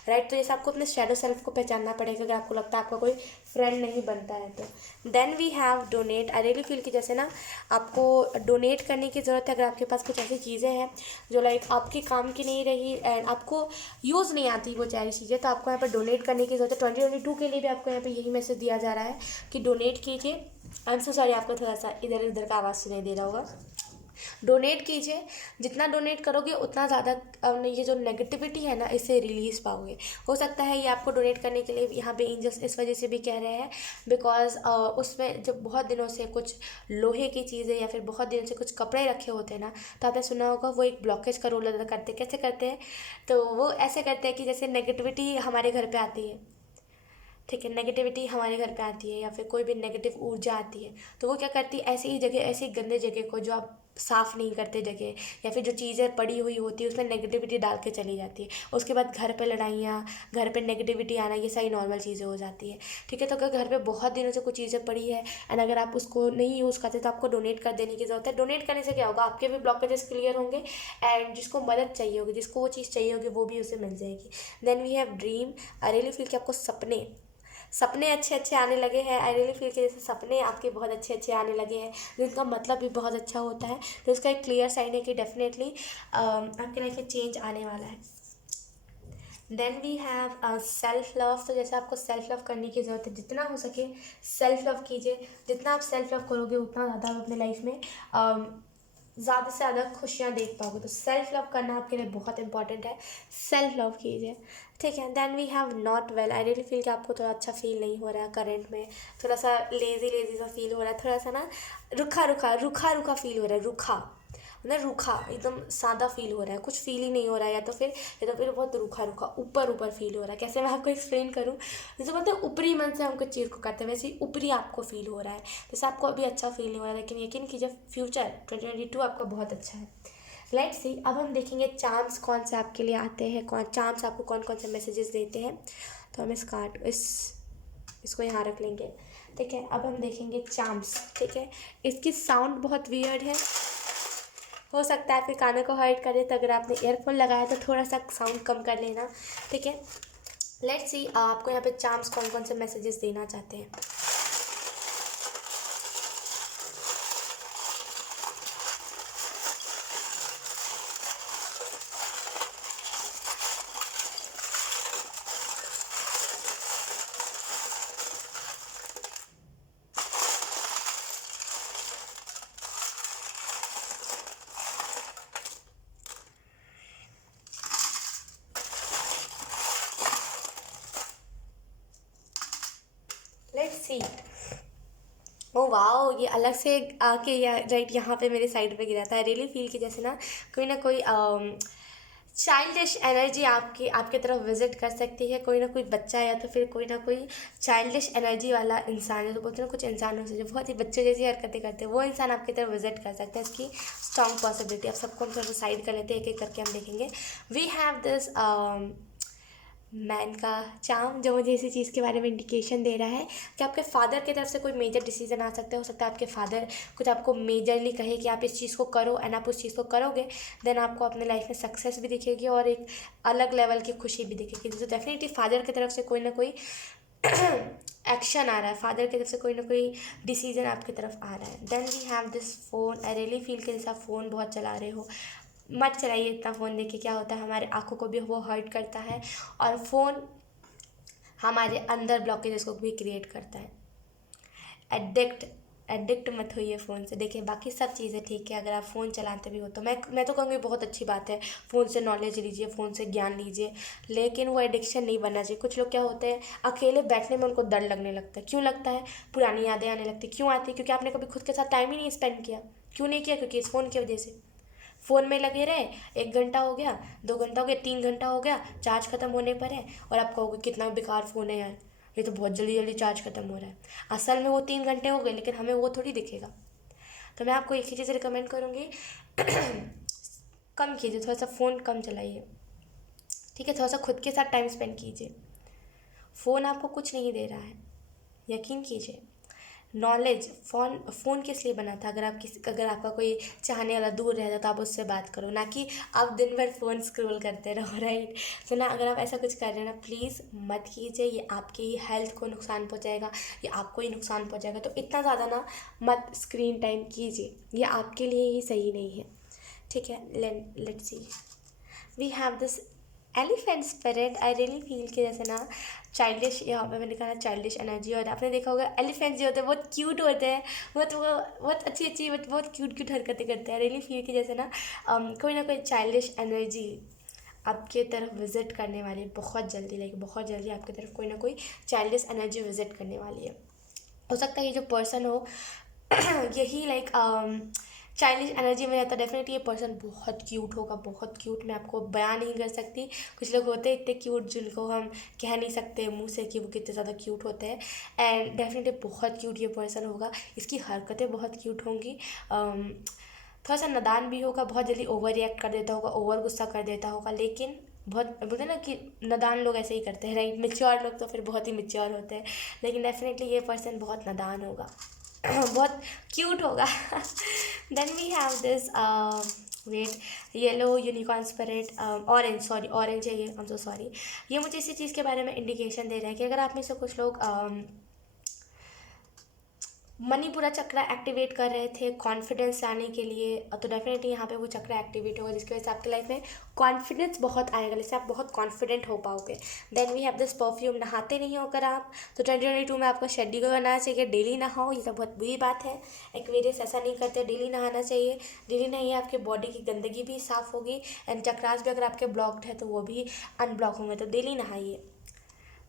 राइट। तो जैसे आपको अपने शैडो सेल्फ को पहचानना पड़ेगा अगर आपको लगता है आपका कोई फ्रेंड नहीं बनता है तो। Then we have donate. I really feel कि जैसे ना आपको डोनेट करने की ज़रूरत है। अगर आपके पास कुछ ऐसी चीज़ें हैं जो लाइक आपके काम की नहीं रही एंड आपको यूज़ नहीं आती वो सारी चीज़ें, तो आपको यहाँ पर डोनेट करने की ज़रूरत है। 2022 के लिए भी आपको यहाँ पर यही मैसेज दिया जा रहा है कि डोनेट कीजिए। आई एम सो सॉरी, आपको थोड़ा सा इधर उधर का आवाज़ सुनाई दे रहा होगा। डोनेट कीजिए, जितना डोनेट करोगे उतना ज़्यादा ये जो नेगेटिविटी है ना, इससे रिलीज़ पाओगे। हो सकता है ये आपको डोनेट करने के लिए यहाँ पे एंजल्स इस वजह से भी कह रहे हैं बिकॉज उसमें जब बहुत दिनों से कुछ लोहे की चीज़ें या फिर बहुत दिनों से कुछ कपड़े रखे होते हैं ना, तो आपने सुना होगा वो एक ब्लॉकेज का रोल अदा करते हैं। कैसे करते हैं, तो वो ऐसे करते हैं कि जैसे नेगेटिविटी हमारे घर पर आती है, ठीक है, नेगेटिविटी हमारे घर पे आती है या फिर कोई भी नेगेटिव ऊर्जा आती है, तो वो क्या करती है, ऐसी ही जगह, ऐसी गंदे जगह को जो आप साफ़ नहीं करते जगह, या फिर जो चीज़ें पड़ी हुई होती है उसमें नेगेटिविटी डाल के चली जाती है। उसके बाद घर पे लड़ाइयाँ, घर पे नेगेटिविटी आना, ये सारी नॉर्मल चीज़ें हो जाती है, ठीक है। तो अगर घर पे बहुत दिनों से कुछ चीज़ें पड़ी है एंड अगर आप उसको नहीं यूज़ करते, तो आपको डोनेट कर देने की ज़रूरत है। डोनेट करने से क्या होगा, आपके भी ब्लॉकेजेस क्लियर होंगे एंड जिसको मदद चाहिए होगी, जिसको वो चीज़ चाहिए होगी, वो भी उसे मिल जाएगी। Then we have dream. I really feel कि आपको सपने अच्छे अच्छे आने लगे हैं। आई रियली फील कि जैसे सपने आपके बहुत अच्छे अच्छे आने लगे हैं, जिनका मतलब भी बहुत अच्छा होता है, तो इसका एक क्लियर साइन है कि डेफिनेटली आपके लाइफ में चेंज आने वाला है। Then we have self love. तो जैसे आपको सेल्फ लव करने की ज़रूरत है, जितना हो सके सेल्फ लव कीजिए। जितना आप सेल्फ लव करोगे उतना ज़्यादा आप अपने लाइफ में ज़्यादा से ज़्यादा खुशियाँ देख पाओगे। तो सेल्फ लव करना आपके लिए बहुत इंपॉर्टेंट है, सेल्फ लव कीजिए, ठीक है। Then we have not well. I really feel कि आपको थोड़ा अच्छा फील नहीं हो रहा है करंट में, थोड़ा सा लेजी सा फील हो रहा है, थोड़ा सा ना रूखा रूखा फील हो रहा है, रूखा मतलब रूखा, एकदम सादा फील हो रहा है, कुछ फील ही नहीं हो रहा है, या तो फिर बहुत रूखा रूखा ऊपर ऊपर फील हो रहा है। कैसे मैं आपको एक्सप्लेन करूँ, जैसे बोलते हैं ऊपरी मन से हम कुछ चीज़ को करते हैं, वैसे ही ऊपरी आपको फील हो रहा है। जैसे आपको अभी अच्छा फील नहीं हो रहा है, लेकिन यकीन कीजिए फ्यूचर 2022 आपका बहुत अच्छा है। लेट्स सी, अब हम देखेंगे चार्म्स कौन से आपके लिए आते हैं, कौन चार्म्स आपको कौन कौन से मैसेजेस देते हैं। तो हम इसको यहाँ रख लेंगे। ठीक है, अब हम देखेंगे चार्म्स। ठीक है, इसकी साउंड बहुत वियर्ड है, हो सकता है आपके कानों को हर्ट करे, तो अगर आपने ईयरफोन लगाया तो थोड़ा सा साउंड कम कर लेना। ठीक है, लेट्स सी आपको यहाँ पे चार्म्स कौन कौन से मैसेजेस देना चाहते हैं। लेट्स सी, ओ वाओ, ये अलग से आके या राइट यहाँ पे मेरे साइड पे गिरा था। आई रियली फील कि जैसे ना कोई चाइल्डिश एनर्जी आपकी आपके तरफ विजिट कर सकती है। कोई ना कोई बच्चा या तो फिर कोई ना कोई चाइल्डिश एनर्जी वाला इंसान है, तो बोलते हैं ना कुछ इंसान हो जो बहुत ही बच्चे जैसी हरकतें करते हैं, वो इंसान आपकी तरफ विजिट कर सकता है। इसकी स्ट्रॉन्ग पॉसिबिलिटी। अब सबको हम थोड़ा साइड कर लेते हैं, एक एक करके हम देखेंगे। वी हैव दिस मैन का चार्म, जो मुझे इसी चीज़ के बारे में इंडिकेशन दे रहा है कि आपके फादर की तरफ से कोई मेजर डिसीजन आ सकता है। हो सकता है आपके फादर कुछ आपको मेजरली कहे कि आप इस चीज़ को करो, एंड आप उस चीज़ को करोगे, देन आपको अपने लाइफ में सक्सेस भी दिखेगी और एक अलग लेवल की खुशी भी दिखेगी। तो डेफिनेटली फादर की तरफ से कोई ना कोई एक्शन आ रहा है, फादर की तरफ से कोई ना कोई डिसीजन आपकी तरफ आ रहा है। Then we have this phone. I really feel कि जैसे आप फ़ोन बहुत चला रहे हो, मत चलाइए इतना फ़ोन। देखिए क्या होता है, हमारे आँखों को भी वो हर्ट करता है, और फ़ोन हमारे अंदर ब्लॉकेजेस को भी क्रिएट करता है। एडिक्ट मत होइए फ़ोन से। देखिए बाकी सब चीज़ें ठीक है, अगर आप फ़ोन चलाते भी हो तो मैं तो कहूँगी बहुत अच्छी बात है, फ़ोन से नॉलेज लीजिए, फ़ोन से ज्ञान लीजिए, लेकिन वो एडिक्शन नहीं बनना चाहिए। कुछ लोग क्या होते हैं, अकेले बैठने में उनको डर लगने लगता है। क्यों लगता है? पुरानी यादें आने लगती। क्यों आती है? क्योंकि आपने कभी खुद के साथ टाइम ही नहीं स्पेंड किया। क्यों नहीं किया? क्योंकि इस फ़ोन की वजह से फ़ोन में लगे रहे। 1 घंटा हो गया, 2 घंटा हो गया, 3 घंटा हो गया, चार्ज ख़त्म होने पर है, और आप कहोगे कितना बेकार फ़ोन है यार, ये तो बहुत जल्दी जल्दी चार्ज ख़त्म हो रहा है। असल में वो 3 घंटे हो गए, लेकिन हमें वो थोड़ी दिखेगा। तो मैं आपको एक ही चीज़ रिकमेंड करूँगी, कम कीजिए, थोड़ा सा फ़ोन कम चलाइए। ठीक है, थोड़ा सा खुद के साथ टाइम स्पेंड कीजिए। फ़ोन आपको कुछ नहीं दे रहा है, यकीन कीजिए। नॉलेज, फ़ोन किस लिए बना था? अगर आपका कोई चाहने वाला दूर रहता तो आप उससे बात करो, ना कि आप दिन भर फ़ोन स्क्रॉल करते रहो, राइट। तो ना, अगर आप ऐसा कुछ कर रहे हैं ना, प्लीज़ मत कीजिए। ये आपकी ही हेल्थ को नुकसान पहुंचाएगा, ये आपको ही नुकसान पहुंचाएगा। तो इतना ज़्यादा ना मत स्क्रीन टाइम कीजिए, ये आपके लिए ही सही नहीं है। ठीक है, let's see, we have this elephant spirit. I really feel कि जैसे ना चाइल्डिश, यहाँ पे मैंने कहा चाइल्डिश एनर्जी, और आपने देखा होगा एलिफेंट्स जो होते हैं बहुत क्यूट होते हैं, बहुत अच्छी बहुत क्यूट क्यूट हरकतें करते हैं। रियली फील कि जैसे कोई ना कोई चाइल्डिश एनर्जी आपके तरफ विज़िट करने वाली है बहुत जल्दी, बहुत जल्दी आपकी तरफ कोई ना कोई चाइल्डिश एनर्जी विज़िट करने वाली है। हो सकता है ये जो पर्सन हो यही चाइल्डिश एनर्जी में रहता है। डेफिनेटली ये पर्सन बहुत क्यूट होगा, बहुत क्यूट। मैं आपको बयान नहीं कर सकती। कुछ लोग होते हैं इतने क्यूट जिनको हम कह नहीं सकते मुंह से कि वो कितने ज़्यादा क्यूट होते हैं, एंड डेफिनेटली बहुत क्यूट ये पर्सन होगा। इसकी हरकतें बहुत क्यूट होंगी। थोड़ा सा नादान भी होगा, बहुत जल्दी ओवर रिएक्ट कर देता होगा, ओवर गुस्सा कर देता होगा, लेकिन बहुत बोलते हैं ना कि नादान लोग ऐसे ही करते हैं, राइट। मेच्योर लोग तो फिर बहुत ही मेच्योर होते हैं, लेकिन डेफिनेटली ये पर्सन बहुत नादान होगा, बहुत क्यूट होगा। Then we have this wet yellow unicorn spirit, orange है ये, आई एम सो सॉरी। ये मुझे इसी चीज़ के बारे में इंडिकेशन दे रहा है कि अगर आप में से कुछ लोग मणिपुरा चक्र एक्टिवेट कर रहे थे कॉन्फिडेंस लाने के लिए, तो डेफिनेटली यहाँ पे वो चक्र एक्टिवेट होगा, जिसकी वजह से आपकी लाइफ में कॉन्फिडेंस बहुत आएगा, जिससे आप बहुत कॉन्फिडेंट हो पाओगे। Then we have this perfume. नहाते नहीं होकर आप, तो 2022 में आपको शेड्यूल बनाना चाहिए, डेली नहाओ। ये तो बहुत बुरी बात है, एक्वेरियस ऐसा नहीं करते, डेली नहाना चाहिए। डेली नहाइए, आपके बॉडी की गंदगी भी साफ़ होगी, एंड चक्रास भी अगर आपके ब्लॉक्ड है तो वो भी अनब्लॉक होंगे। तो डेली नहाइए,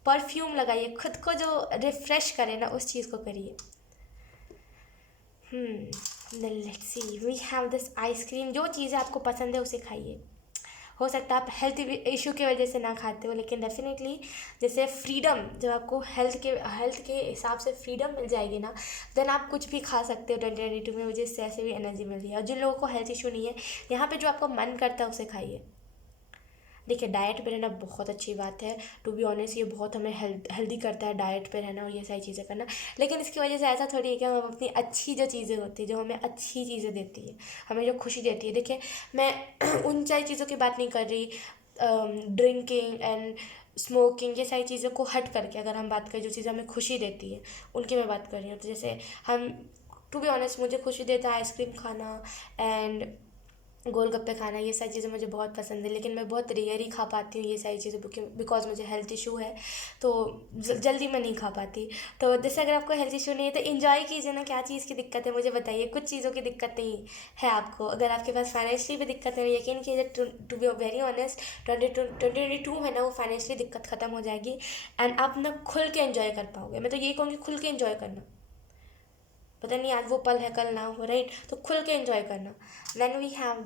परफ्यूम लगाइए, खुद को जो रिफ़्रेश करे ना उस चीज़ को करिए। Then let's see, we have this ice cream. जो चीज़ें आपको पसंद है उसे खाइए। हो सकता है आप हेल्थ इशू की वजह से ना खाते हो, लेकिन डेफिनेटली जैसे फ्रीडम, जब आपको हेल्थ के हिसाब से फ्रीडम मिल जाएगी ना, देन आप कुछ भी खा सकते हो 2022 में। मुझे इससे ऐसे भी एनर्जी मिल रही है। और जिन लोगों को हेल्थ इशू नहीं है, यहाँ पे जो आपको मन करता है उसे खाइए। देखिए, डाइट पे रहना बहुत अच्छी बात है। टू बी ऑनेस्ट, ये बहुत हमें हेल्दी करता है डाइट पे रहना और ये सारी चीज़ें करना। लेकिन इसकी वजह से ऐसा थोड़ी है कि हम अपनी अच्छी जो चीज़ें होती है, जो हमें अच्छी चीज़ें देती है, हमें जो खुशी देती है। देखिए, मैं उन सारी चीज़ों की बात नहीं कर रही, ड्रिंकिंग एंड स्मोकिंग, ये सारी चीज़ों को हट करके अगर हम बात करें, जो चीज़ें हमें खुशी देती है उनकी मैं बात कर रही हूँ। तो जैसे हम, टू बी ऑनेस्ट, मुझे खुशी देता है आइसक्रीम खाना एंड गोलगप्पे खाना। ये सारी चीज़ें मुझे बहुत पसंद है, लेकिन मैं बहुत रेयर ही खा पाती हूँ ये सारी चीज़ें, बिकॉज मुझे हेल्थ इशू है, तो जल्दी मैं नहीं खा पाती। तो जैसे अगर आपको हेल्थ इशू नहीं है तो इन्जॉय कीजिए ना। क्या चीज़ की दिक्कत है मुझे बताइए। कुछ चीज़ों की दिक्कत नहीं है आपको। अगर आपके पास फाइनेंशियली भी दिक्कत है, यकीन कीजिए, टू बी वेरी ऑनेस्ट, 2022 में ना वो फाइनेंशियली दिक्कत ख़त्म हो जाएगी एंड आप ना खुल के इन्जॉय कर पाओगे। मैं तो यही कहूँगी, खुल के इन्जॉय करना। पता नहीं आज वो पल है कल ना हो, राइट? तो खुल के एंजॉय करना। Then we have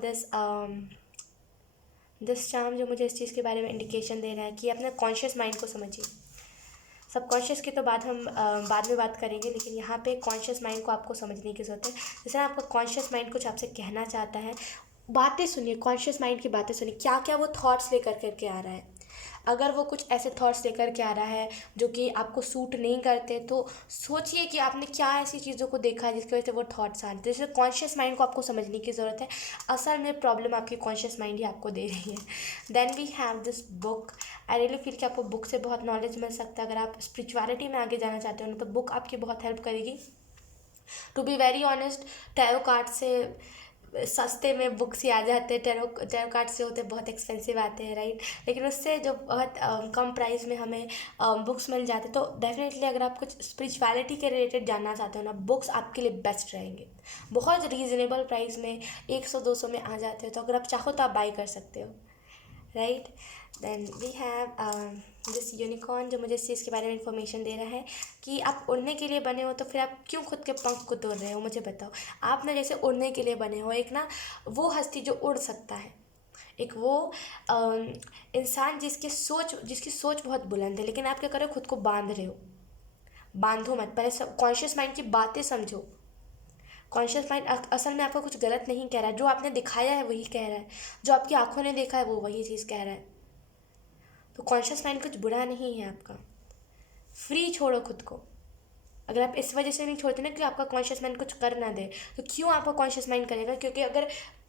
this charm, जो मुझे इस चीज़ के बारे में इंडिकेशन दे रहा है कि अपने कॉन्शियस माइंड को समझिए। सबकॉन्शियस की तो बात हम बाद में बात करेंगे, लेकिन यहाँ पे कॉन्शियस माइंड को आपको समझने की ज़रूरत है। जैसे आपका कॉन्शियस माइंड कुछ आपसे कहना चाहता है, बातें सुनिए, कॉन्शियस माइंड की बातें सुनिए, क्या क्या वो थॉट्स लेकर करके आ रहा है। अगर वो कुछ ऐसे थॉट्स लेकर के आ रहा है जो कि आपको सूट नहीं करते, तो सोचिए कि आपने क्या ऐसी चीज़ों को देखा है जिसकी वजह से वो थॉट्स आ रहे थे। जैसे कॉन्शियस माइंड को आपको समझने की ज़रूरत है। असल में प्रॉब्लम आपकी कॉन्शियस माइंड ही आपको दे रही है। Then we have this book. I really feel कि आपको बुक से बहुत नॉलेज मिल सकता है। अगर आप स्पिरिचुअलिटी में आगे जाना चाहते हो ना, तो बुक आपकी बहुत हेल्प करेगी। To be very honest, tarot card से सस्ते में बुक्स ही आ जाते हैं। टैरो कार्ड से होते बहुत एक्सपेंसिव आते हैं, राइट? लेकिन उससे जो बहुत कम प्राइस में हमें बुक्स मिल जाते हैं। तो डेफिनेटली अगर आप कुछ स्पिरिचुअलिटी के रिलेटेड जानना चाहते हो ना, बुक्स आपके लिए बेस्ट रहेंगे। बहुत रीज़नेबल प्राइस में 100-200 में आ जाते हो। तो अगर आप चाहो तो आप बाई कर सकते हो, right? Then we have this unicorn, जो मुझे इस चीज़ के बारे में इंफॉर्मेशन दे रहा है कि आप उड़ने के लिए बने हो, तो फिर आप क्यों खुद के पंख को तोड़ रहे हो, मुझे बताओ। आप ना जैसे उड़ने के लिए बने हो, एक ना वो हस्ती जो उड़ सकता है, एक वो इंसान जिसकी सोच बहुत बुलंद है, लेकिन आप क्या कर रहे हो, खुद को बांध रहे हो। बांधो मत, पहले सब कॉन्शियस माइंड की बातें समझो। कॉन्शियस माइंड असल में आपको कुछ गलत नहीं कह रहा है। जो आपने दिखाया है वही कह रहा है, जो आपकी आंखों ने देखा है वो वही चीज़ कह रहा है। तो कॉन्शियस माइंड कुछ बुरा नहीं है आपका। फ्री छोड़ो खुद को। अगर आप इस वजह से नहीं छोड़ते ना कि आपका कॉन्शियस माइंड कुछ कर ना दे, तो क्यों आपका कॉन्शियस माइंड करेगा? क्योंकि अगर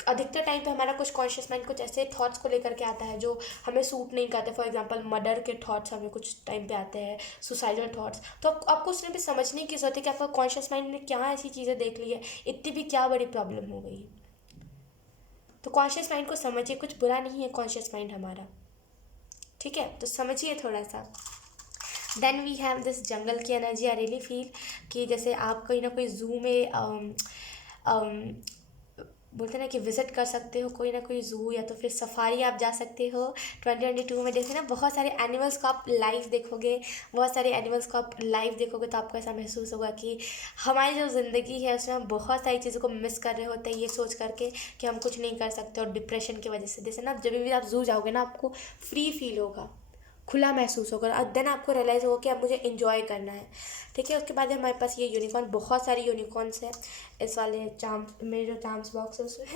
अधिकतर टाइम पे हमारा कुछ कॉन्शियस माइंड कुछ ऐसे थॉट्स को लेकर के आता है जो हमें सूट नहीं करते। फॉर एग्जांपल मर्डर के थॉट्स हमें कुछ टाइम पे आते हैं, सुसाइडल थॉट्स। तो आपको उस टाइम पे समझने की जरूरत है कि आपका कॉन्शियस माइंड ने क्या ऐसी चीज़ें देख ली है, इतनी भी क्या बड़ी प्रॉब्लम हो गई। तो कॉन्शियस माइंड को समझिए, कुछ बुरा नहीं है कॉन्शियस माइंड हमारा, ठीक है? तो समझिए थोड़ा सा। देन वी हैव दिस जंगल की एनर्जी। आई रियली फील कि जैसे आप कहीं ना कोई ज़ू में बोलते हैं ना कि विज़िट कर सकते हो कोई ना कोई ज़ू, या तो फिर सफारी आप जा सकते हो 2022 में। जैसे ना बहुत सारे एनिमल्स को आप लाइव देखोगे, बहुत सारे एनिमल्स को आप लाइव देखोगे, तो आपको ऐसा महसूस होगा कि हमारी जो ज़िंदगी है उसमें हम बहुत सारी चीज़ों को मिस कर रहे होते हैं, ये सोच करके कि हम कुछ नहीं कर सकते, और डिप्रेशन की वजह से। जैसे ना जब भी आप ज़ू जाओगे ना, आपको फ्री फील होगा, खुला महसूस होगा, और देन आपको रियलाइज़ होगा कि अब मुझे इन्जॉय करना है, ठीक है? उसके बाद हमारे पास ये यूनिकॉर्न, बहुत सारी यूनिकॉर्न्स हैं इस वाले चार्म्स, मेरे जो चार्म्स बॉक्स है उसमें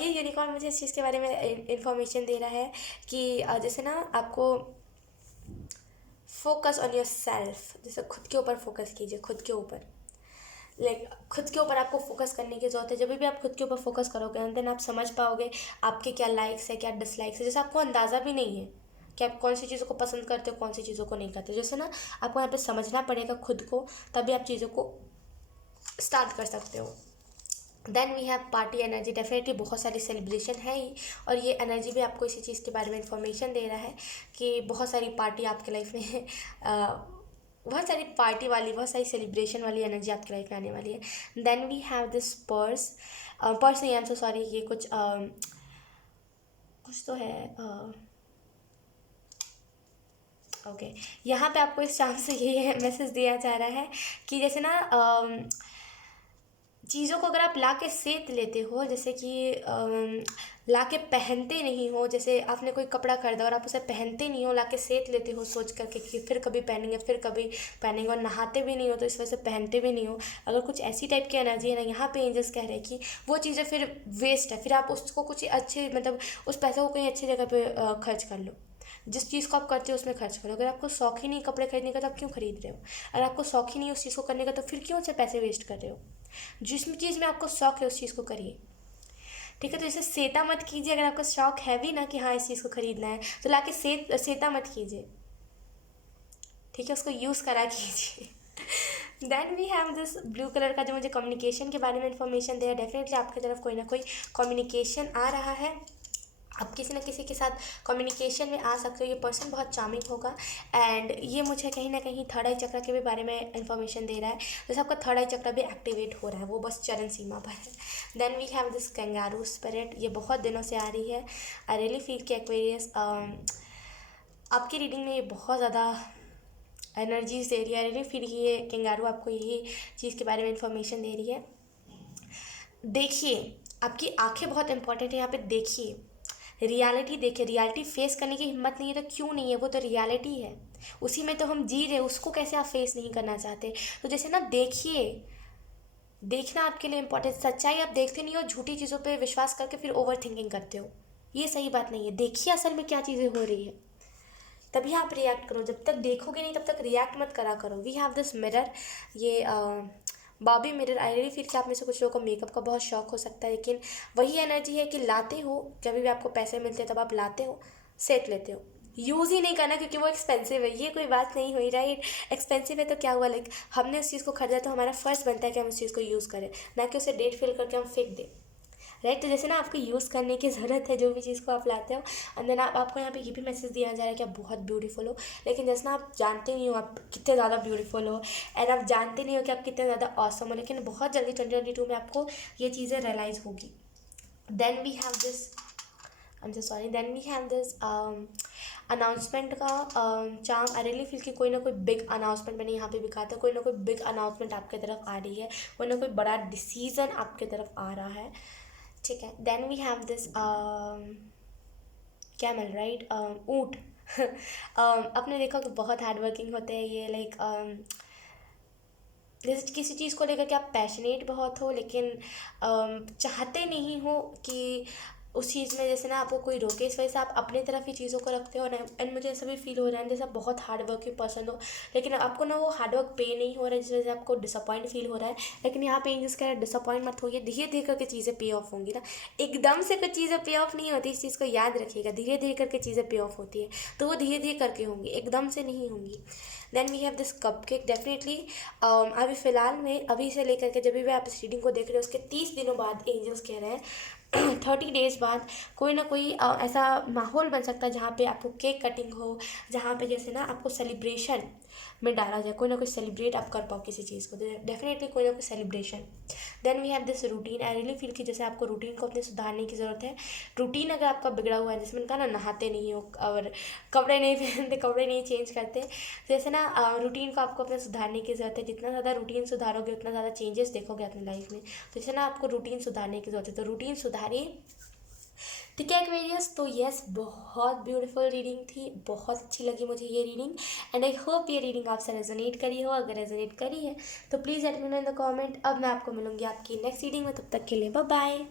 ये यूनिकॉर्न मुझे इस चीज़ के बारे में इंफॉर्मेशन दे रहा है कि जैसे ना आपको फोकस ऑन योर सेल्फ, जैसे खुद के ऊपर फोकस कीजिए, खुद के ऊपर। खुद के ऊपर आपको फोकस करने की ज़रूरत है। जब भी आप खुद के ऊपर फोकस करोगे, देन आप समझ पाओगे आपके क्या लाइक्स है, क्या डिसलाइक्स है। जैसे आपको अंदाज़ा भी नहीं है कि आप कौन सी चीज़ों को पसंद करते हो, कौन सी चीज़ों को नहीं करते। जैसे ना आपको यहाँ पे समझना पड़ेगा खुद को, तभी आप चीज़ों को स्टार्ट कर सकते हो। Then we have party energy. Definitely बहुत सारी सेलिब्रेशन है ही, और ये एनर्जी भी आपको इसी चीज़ के बारे में इंफॉर्मेशन दे रहा है कि बहुत सारी पार्टी आपके लाइफ में है, बहुत सारी पार्टी वाली, बहुत सारी सेलिब्रेशन वाली एनर्जी आपकी लाइफ में आने वाली है। Then we have this purse. Purse नहीं, आई एम सो सॉरी, ये कुछ तो है, ओके। यहाँ पे आपको इस चांस से ये मैसेज दिया जा रहा है कि जैसे ना चीज़ों को अगर आप ला के सेक लेते हो, जैसे कि ला के पहनते नहीं हो, जैसे आपने कोई कपड़ा खरीदा और आप उसे पहनते नहीं हो, ला के सेक लेते हो सोच करके कि फिर कभी पहनेंगे, फिर कभी पहनेंगे, और नहाते भी नहीं हो तो इस वजह से पहनते भी नहीं हो, अगर कुछ ऐसी टाइप की एनर्जी है ना, यहाँ पे एंजल्स कह रहे हैं कि वो चीज़ें फिर वेस्ट है, फिर आप उसको कुछ अच्छे मतलब उस पैसे को कहीं अच्छी जगह पे खर्च कर लो। जिस चीज़ को आप करते हो उसमें खर्च करो। अगर आपको शौक ही नहीं कपड़े खरीदने का तो आप क्यों खरीद रहे हो? अगर आपको शौक ही नहीं उस चीज़ को करने का तो फिर क्यों से पैसे वेस्ट कर रहे हो? जिस चीज़ में आपको शौक है उस चीज़ को करिए, ठीक है। तो इसे सेता मत कीजिए। अगर आपका शौक है भी ना कि हाँ इस चीज़ को खरीदना है तो ला के सेता मत कीजिए, ठीक है, उसको यूज़ करा कीजिए। Then we have this blue colour का जो मुझे कम्युनिकेशन के बारे में इंफॉर्मेशन दे रहा है। डेफिनेटली आपकी तरफ कोई ना कोई कम्युनिकेशन आ रहा है, आप किसी न किसी के साथ कम्युनिकेशन में आ सकते हो। ये पर्सन बहुत चार्मिंग होगा एंड ये मुझे कहीं ना कहीं थर्ड आई चक्र के भी बारे में इंफॉर्मेशन दे रहा है, जैसे आपका थर्ड आई चक्र भी एक्टिवेट हो रहा है, वो बस चरण सीमा पर है। Then we have this kangaroo spirit, ये बहुत दिनों से आ रही है। आई रियली फील कि एक्वेरियस आपकी रीडिंग में ये बहुत ज़्यादा एनर्जीज दे रही है। आई रियली फील कि ये कैंगारू आपको यही चीज़ के बारे में इंफॉर्मेशन दे रही है। देखिए, आपकी आंखें बहुत इंपॉर्टेंट है यहाँ पे। देखिए, रियलिटी देखिए, रियलिटी फेस करने की हिम्मत नहीं है तो क्यों नहीं है, वो तो रियलिटी है, उसी में तो हम जी रहे हैं, उसको कैसे आप फेस नहीं करना चाहते? तो जैसे ना देखिए, देखना आपके लिए इंपॉर्टेंट। सच्चाई आप देखते नहीं हो, झूठी चीज़ों पे विश्वास करके फिर ओवर थिंकिंग करते हो, ये सही बात नहीं है। देखिए असल में क्या चीज़ें हो रही है, तभी आप रिएक्ट करो। जब तक देखोगे नहीं तब तक रिएक्ट मत करा करो। वी हैव दिस मिरर, ये बॉबी मिरर। आई रियली फील कि आप में से कुछ लोगों को मेकअप का बहुत शौक हो सकता है, लेकिन वही एनर्जी है कि लाते हो, जब भी आपको पैसे मिलते हैं तब आप लाते हो, सेक लेते हो, यूज़ ही नहीं करना क्योंकि वो एक्सपेंसिव है। ये कोई बात नहीं हुई, राइट? एक्सपेंसिव है तो क्या हुआ, लाइक हमने उस चीज़ को खरीदा तो हमारा फ़र्ज़ बनता है कि हम उस चीज़ को यूज़ करें, ना कि उसे डेट फिल करके हम फेंक दें, राइट? तो जैसे ना आपको यूज़ करने की ज़रूरत है जो भी चीज़ को आप लाते हो। एंड देन आपको यहाँ पे ये भी मैसेज दिया जा रहा है कि आप बहुत ब्यूटीफुल हो, लेकिन जैसे ना आप जानते नहीं हो आप कितने ज़्यादा ब्यूटीफुल हो, एंड आप जानते नहीं हो कि आप कितने ज़्यादा ऑसम हो, लेकिन बहुत जल्दी 2022 में आपको ये चीज़ें रियलाइज़ होगी। Then we have this, I am so sorry, then we have this announcement का चार्म। आई रियली फील कि कोई ना कोई बिग अनाउंसमेंट मैंने यहाँ पे भी कहा था, कोई ना कोई बिग अनाउंसमेंट आपके तरफ आ रही है, कोई ना कोई बड़ा डिसीजन आपके तरफ आ रहा है, ठीक है। Then we have this camel, right, ऊँट। आपने देखा कि बहुत हार्ड वर्किंग होते हैं ये, लाइक जैसे किसी चीज़ को लेकर के आप पैशनेट बहुत हो, लेकिन चाहते नहीं हो कि उस चीज़ में जैसे ना आपको कोई रोके, इस वजह से आप अपनी तरफ ही चीज़ों को रखते हो ना। एंड मुझे ऐसा भी फील हो रहा है जैसे आप बहुत हार्ड वर्किंग पर्सन हो, लेकिन आपको ना वो हार्ड वर्क पे नहीं हो रहा है, जिस वजह से आपको डिसअपॉइंट फील हो रहा है। लेकिन यहाँ पे जिस कह डिसअपॉइंट मत होइए, धीरे धीरे करके चीज़ें पे ऑफ होंगी ना, एकदम से कुछ चीज़ें पे ऑफ नहीं होती, इस चीज़ को याद रखिएगा। धीरे धीरे करके चीज़ें पे ऑफ होती है, तो वो धीरे धीरे करके होंगी, एकदम से नहीं होंगी। Then we have this cupcake. Definitely अभी फ़िलहाल में, अभी से लेकर के जब भी आप इस रीडिंग को देख रहे हो उसके 30 दिनों बाद एंजल्स कह रहे हैं 30 डेज़ बाद कोई ना कोई ऐसा माहौल बन सकता है जहाँ पे आपको केक कटिंग हो, जहाँ पे जैसे ना आपको सेलिब्रेशन में डाला जाए, कोई ना कोई सेलिब्रेट आप कर पाओ किसी चीज़ को, तो डेफिनेटली कोई ना कोई celebration. Then we have this routine. I really feel कि जैसे आपको रूटीन को अपने सुधारने की ज़रूरत है। रूटीन अगर आपका बिगड़ा हुआ है, जैसे मैंने कहा ना, नहाते नहीं हो और कपड़े नहीं पहनते, कपड़े नहीं चेंज करते, जैसे ना रूटीन को आपको अपने सुधारने की ज़रूरत है। जितना ज़्यादा रूटीन सुधारोगे उतना ज़्यादा चेंजेस देखोगे अपनी लाइफ में। तो जैसे ना आपको रूटीन सुधारने की ज़रूरत है, तो रूटीन सुधारिए, ठीक है एक्वेरियस। तो यस, बहुत ब्यूटीफुल रीडिंग थी, बहुत अच्छी लगी मुझे ये रीडिंग, एंड आई होप ये रीडिंग आपसे रेजोनेट करी हो। अगर रेजोनेट करी है तो please let me know in the comment. अब मैं आपको मिलूंगी आपकी नेक्स्ट रीडिंग में, तब तक के लिए बाय बाय।